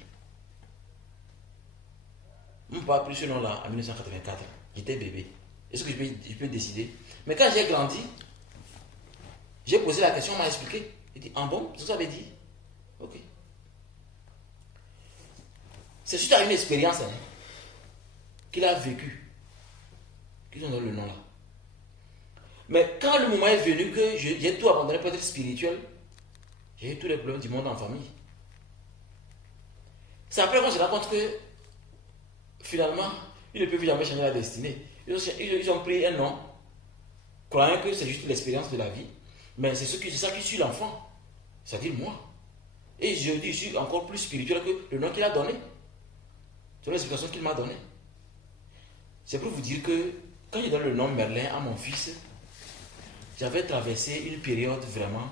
Mon papa a pris ce nom-là en 1984. J'étais bébé. Est-ce que je peux décider? Mais quand j'ai grandi, j'ai posé la question, on m'a expliqué. J'ai dit, ah bon, c'est ce que ça veut dire? Ok. C'est suite à une expérience qu'il a vécue qu'ils ont donné le nom là. Mais quand le moment est venu que j'ai tout abandonné pour être spirituel, j'ai eu tous les problèmes du monde en famille. C'est après qu'on se rend compte que finalement, ils ne peuvent jamais changer la destinée. Ils ont pris un nom, croyant que c'est juste l'expérience de la vie, mais c'est ça qui suit l'enfant, c'est-à-dire moi. Et je dis, je suis encore plus spirituel que le nom qu'il a donné. C'est l'explication qu'il m'a donnée. C'est pour vous dire que quand je donne le nom Merlin à mon fils, j'avais traversé une période vraiment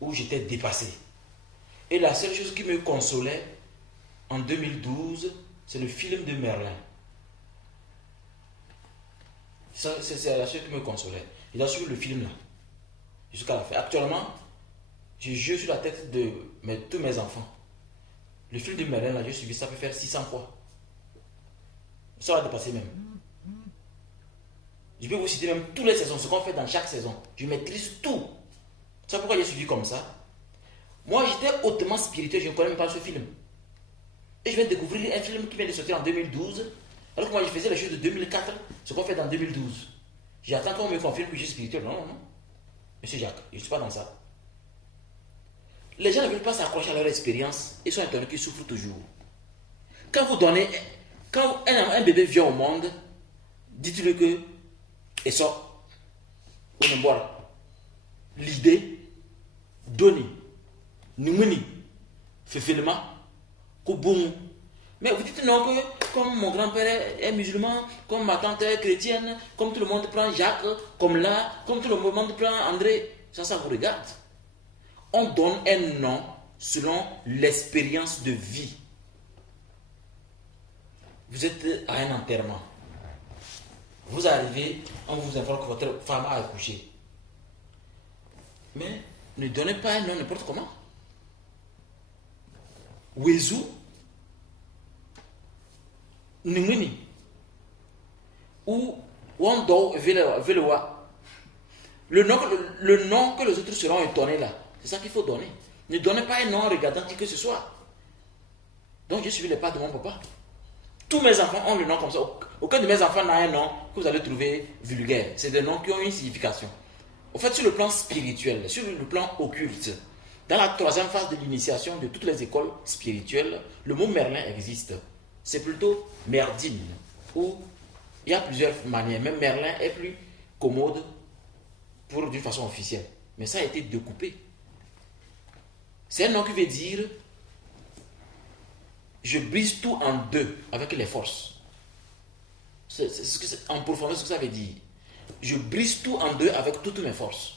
où j'étais dépassé. Et la seule chose qui me consolait en 2012, c'est le film de Merlin. C'est la chose qui me consolait. J'ai suivi le film là, jusqu'à la fin. Actuellement, je joue sur la tête de tous mes enfants. Le film de Merlin là, j'ai suivi ça peut faire 600 fois. Ça va dépasser même. Je peux vous citer même toutes les saisons, ce qu'on fait dans chaque saison. Je maîtrise tout. C'est pourquoi j'ai suivi comme ça. Moi, j'étais hautement spirituel, je ne connais même pas ce film. Et je viens de découvrir un film qui vient de sortir en 2012. Alors que moi, je faisais les choses de 2004, ce qu'on fait dans 2012. J'attends qu'on me confirme que je suis spirituel. Non. Monsieur Jacques, je ne suis pas dans ça. Les gens ne veulent pas s'accrocher à leur expérience et sont étonnés qu'ils souffrent toujours. Quand vous donnez, quand un bébé vient au monde, dites-lui que et sort, on ne boit. L'idée, donner, numuni, fefilma, koboum. Mais vous dites non que comme mon grand-père est musulman, comme ma tante est chrétienne, comme tout le monde prend Jacques, comme là, comme tout le monde prend André, ça vous regarde. On donne un nom selon l'expérience de vie. Vous êtes à un enterrement. Vous arrivez, on vous informe que votre femme a accouché. Mais ne donnez pas un nom n'importe comment. Wezou, Ningini, ou Wando Velewa. Le nom que les autres seront étonnés là, c'est ça qu'il faut donner. Ne donnez pas un nom en regardant qui que ce soit. Donc je suis les pas de mon papa. Tous mes enfants ont le nom comme ça. Aucun de mes enfants n'a un nom que vous allez trouver vulgaire. C'est des noms qui ont une signification. Au fait, sur le plan spirituel, sur le plan occulte, dans la troisième phase de l'initiation de toutes les écoles spirituelles, le mot Merlin existe. C'est plutôt Merdine, où il y a plusieurs manières. Même Merlin est plus commode pour d'une façon officielle. Mais ça a été découpé. C'est un nom qui veut dire je brise tout en deux avec les forces. En profondeur, ce que ça veut dire. Je brise tout en deux avec toutes mes forces.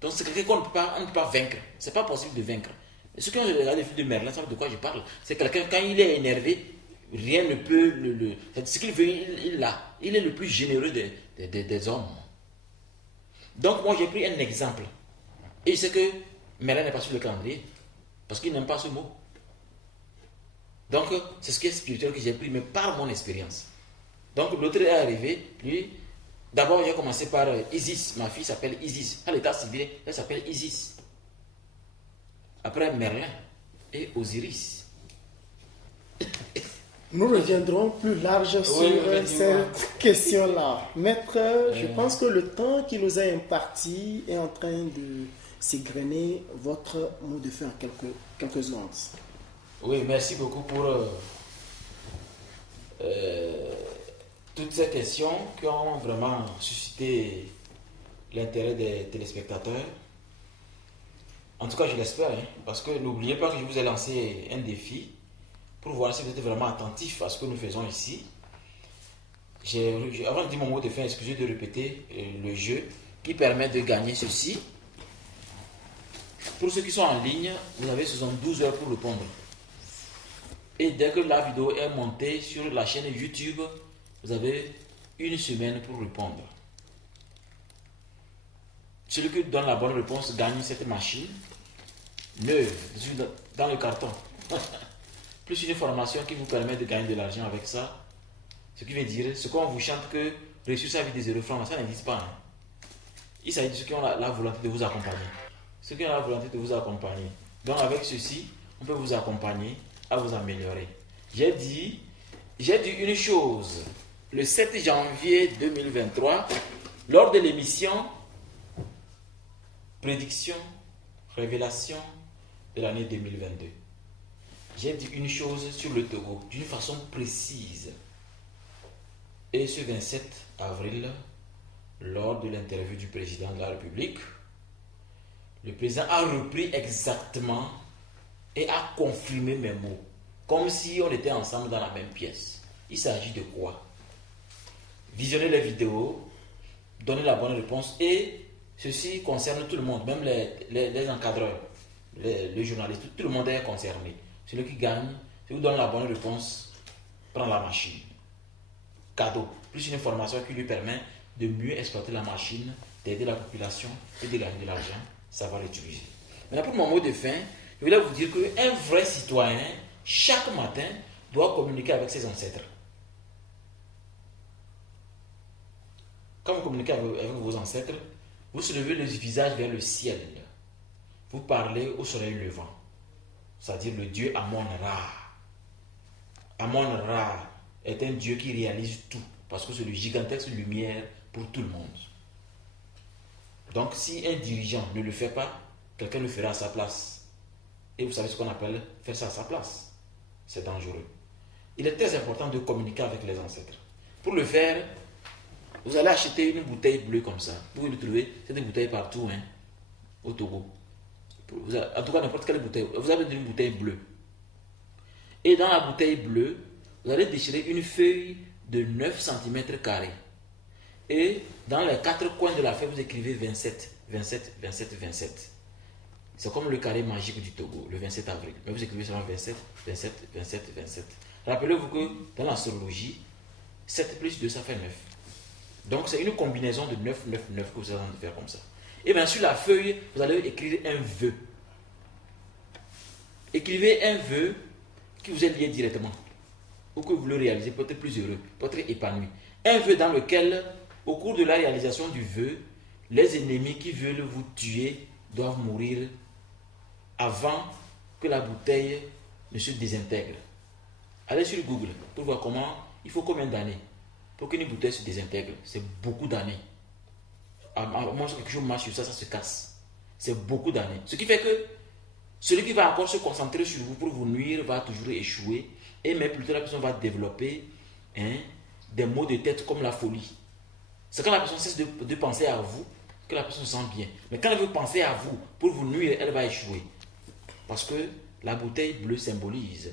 Donc c'est quelqu'un qu'on ne peut pas vaincre. C'est pas possible de vaincre. Et ceux qui ont regardé le film de Merlin savent de quoi je parle. C'est quelqu'un, quand il est énervé, rien ne peut ce qu'il veut, il l'a. Il est le plus généreux des hommes. Donc moi j'ai pris un exemple. Et je sais que Merlin n'est pas sur le calendrier. Parce qu'il n'aime pas ce mot. Donc c'est ce qui est spirituel que j'ai pris, mais par mon expérience. Donc l'autre est arrivé, lui, d'abord j'ai commencé par Isis. Ma fille s'appelle Isis. À l'état civil, elle s'appelle Isis. Après Merlin et Osiris. Nous reviendrons plus large sur cette question-là. Maître, je pense que le temps qui nous est imparti est en train de s'égrener. Votre mot de fin en quelques secondes. Oui, merci beaucoup pour toutes ces questions qui ont vraiment suscité l'intérêt des téléspectateurs. En tout cas, je l'espère, parce que n'oubliez pas que je vous ai lancé un défi pour voir si vous êtes vraiment attentif à ce que nous faisons ici. Avant de dire mon mot de fin, excusez de répéter le jeu qui permet de gagner ceci. Pour ceux qui sont en ligne, vous avez 72 heures pour répondre. Et dès que la vidéo est montée sur la chaîne YouTube, vous avez une semaine pour répondre. Celui qui donne la bonne réponse gagne cette machine neuve dans le carton. Plus une formation qui vous permet de gagner de l'argent avec ça. Ce qui veut dire, ce qu'on vous chante que reçu sa vie des 0 francs, ça n'existe pas. Il s'agit de ceux qui ont la volonté de vous accompagner. Ceux qui ont la volonté de vous accompagner. Donc avec ceci, on peut vous accompagner à vous améliorer. J'ai dit une chose le 7 janvier 2023 lors de l'émission Prédiction, Révélation de l'année 2022. J'ai dit une chose sur le Togo d'une façon précise. Et ce 27 avril, lors de l'interview du président de la République, le président a repris exactement et a confirmé mes mots, comme si on était ensemble dans la même pièce. Il s'agit de quoi? Visionner les vidéos, donner la bonne réponse, et ceci concerne tout le monde, même les encadreurs, les journalistes, tout le monde est concerné. Celui qui gagne, celui qui donne la bonne réponse, prend la machine. Cadeau, plus une information qui lui permet de mieux exploiter la machine, d'aider la population et de gagner de l'argent, ça va l'utiliser. Maintenant, pour mon mot de fin, je voulais vous dire qu'un vrai citoyen, chaque matin, doit communiquer avec ses ancêtres. Quand vous communiquez avec vos ancêtres, vous soulevez le visage vers le ciel. Vous parlez au soleil levant, c'est-à-dire le dieu Amon-Ra. Amon-Ra est un dieu qui réalise tout, parce que c'est le gigantesque lumière pour tout le monde. Donc, si un dirigeant ne le fait pas, quelqu'un le fera à sa place. Et vous savez ce qu'on appelle faire ça à sa place. C'est dangereux. Il est très important de communiquer avec les ancêtres. Pour le faire, vous allez acheter une bouteille bleue comme ça. Vous pouvez le trouver, c'est des bouteilles partout, hein, au Togo. En tout cas, n'importe quelle bouteille. Vous avez une bouteille bleue. Et dans la bouteille bleue, vous allez déchirer une feuille de 9 cm². Et dans les 4 coins de la feuille, vous écrivez 27, 27, 27, 27. C'est comme le carré magique du Togo, le 27 avril. Mais vous écrivez seulement 27, 27, 27, 27. Rappelez-vous que dans l'astrologie, 7 plus 2, ça fait 9. Donc c'est une combinaison de 9, 9, 9 que vous allez faire comme ça. Et bien sur la feuille, vous allez écrire un vœu. Écrivez un vœu qui vous est lié directement. Ou que vous le réalisez pour être plus heureux, pour être épanoui. Un vœu dans lequel, au cours de la réalisation du vœu, les ennemis qui veulent vous tuer doivent mourir avant que la bouteille ne se désintègre. Allez sur Google pour voir il faut combien d'années pour qu'une bouteille se désintègre. C'est beaucoup d'années. À moins que quelque chose marche sur ça, ça se casse. C'est beaucoup d'années. Ce qui fait que celui qui va encore se concentrer sur vous pour vous nuire va toujours échouer. Et même plutôt la personne va développer des maux de tête comme la folie. C'est quand la personne cesse de penser à vous que la personne se sent bien. Mais quand elle veut penser à vous pour vous nuire, elle va échouer. Parce que la bouteille bleue symbolise.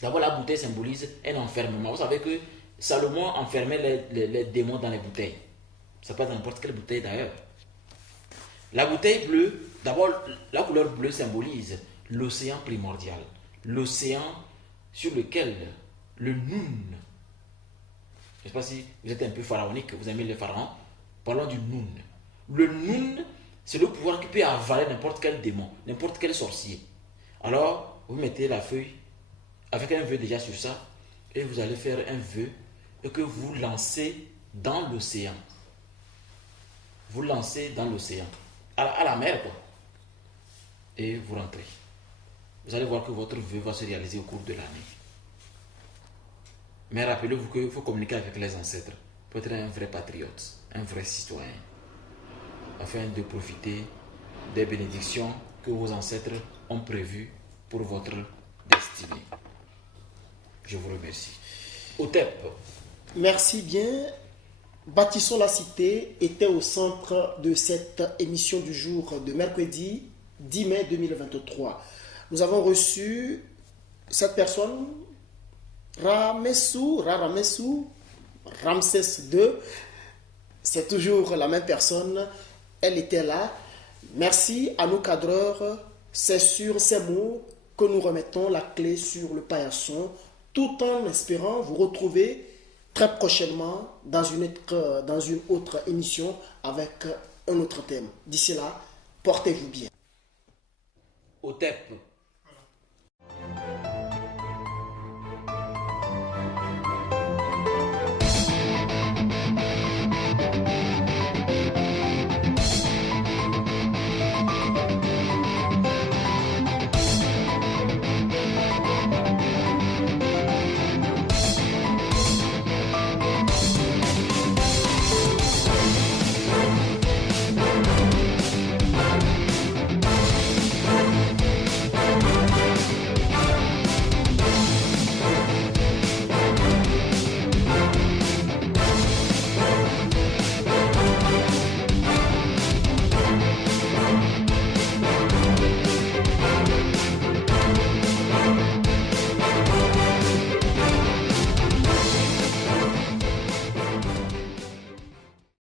D'abord, la bouteille symbolise un enfermement. Vous savez que Salomon enfermait les démons dans les bouteilles. Ça peut être n'importe quelle bouteille d'ailleurs. La bouteille bleue, d'abord, la couleur bleue symbolise l'océan primordial. L'océan sur lequel le Noun. Je ne sais pas si vous êtes un peu pharaonique, vous aimez les pharaons. Parlons du Noun. Le Noun, c'est le pouvoir qui peut avaler n'importe quel démon, n'importe quel sorcier. Alors, vous mettez la feuille avec un vœu déjà sur ça, et vous allez faire un vœu et que vous lancez dans l'océan. Vous lancez dans l'océan, à la mer quoi. Et vous rentrez. Vous allez voir que votre vœu va se réaliser au cours de l'année. Mais rappelez-vous qu'il faut communiquer avec les ancêtres pour être un vrai patriote, un vrai citoyen, afin de profiter des bénédictions que vos ancêtres ont prévues pour votre destinée. Je vous remercie. Otep. Merci bien. Bâtissons la cité était au centre de cette émission du jour de mercredi 10 mai 2023. Nous avons reçu cette personne, Ramessou, Ramsès II. C'est toujours la même personne. Elle était là. Merci à nos cadreurs. C'est sur ces mots que nous remettons la clé sur le paillasson, tout en espérant vous retrouver très prochainement dans une autre émission avec un autre thème. D'ici là, portez-vous bien. Otep.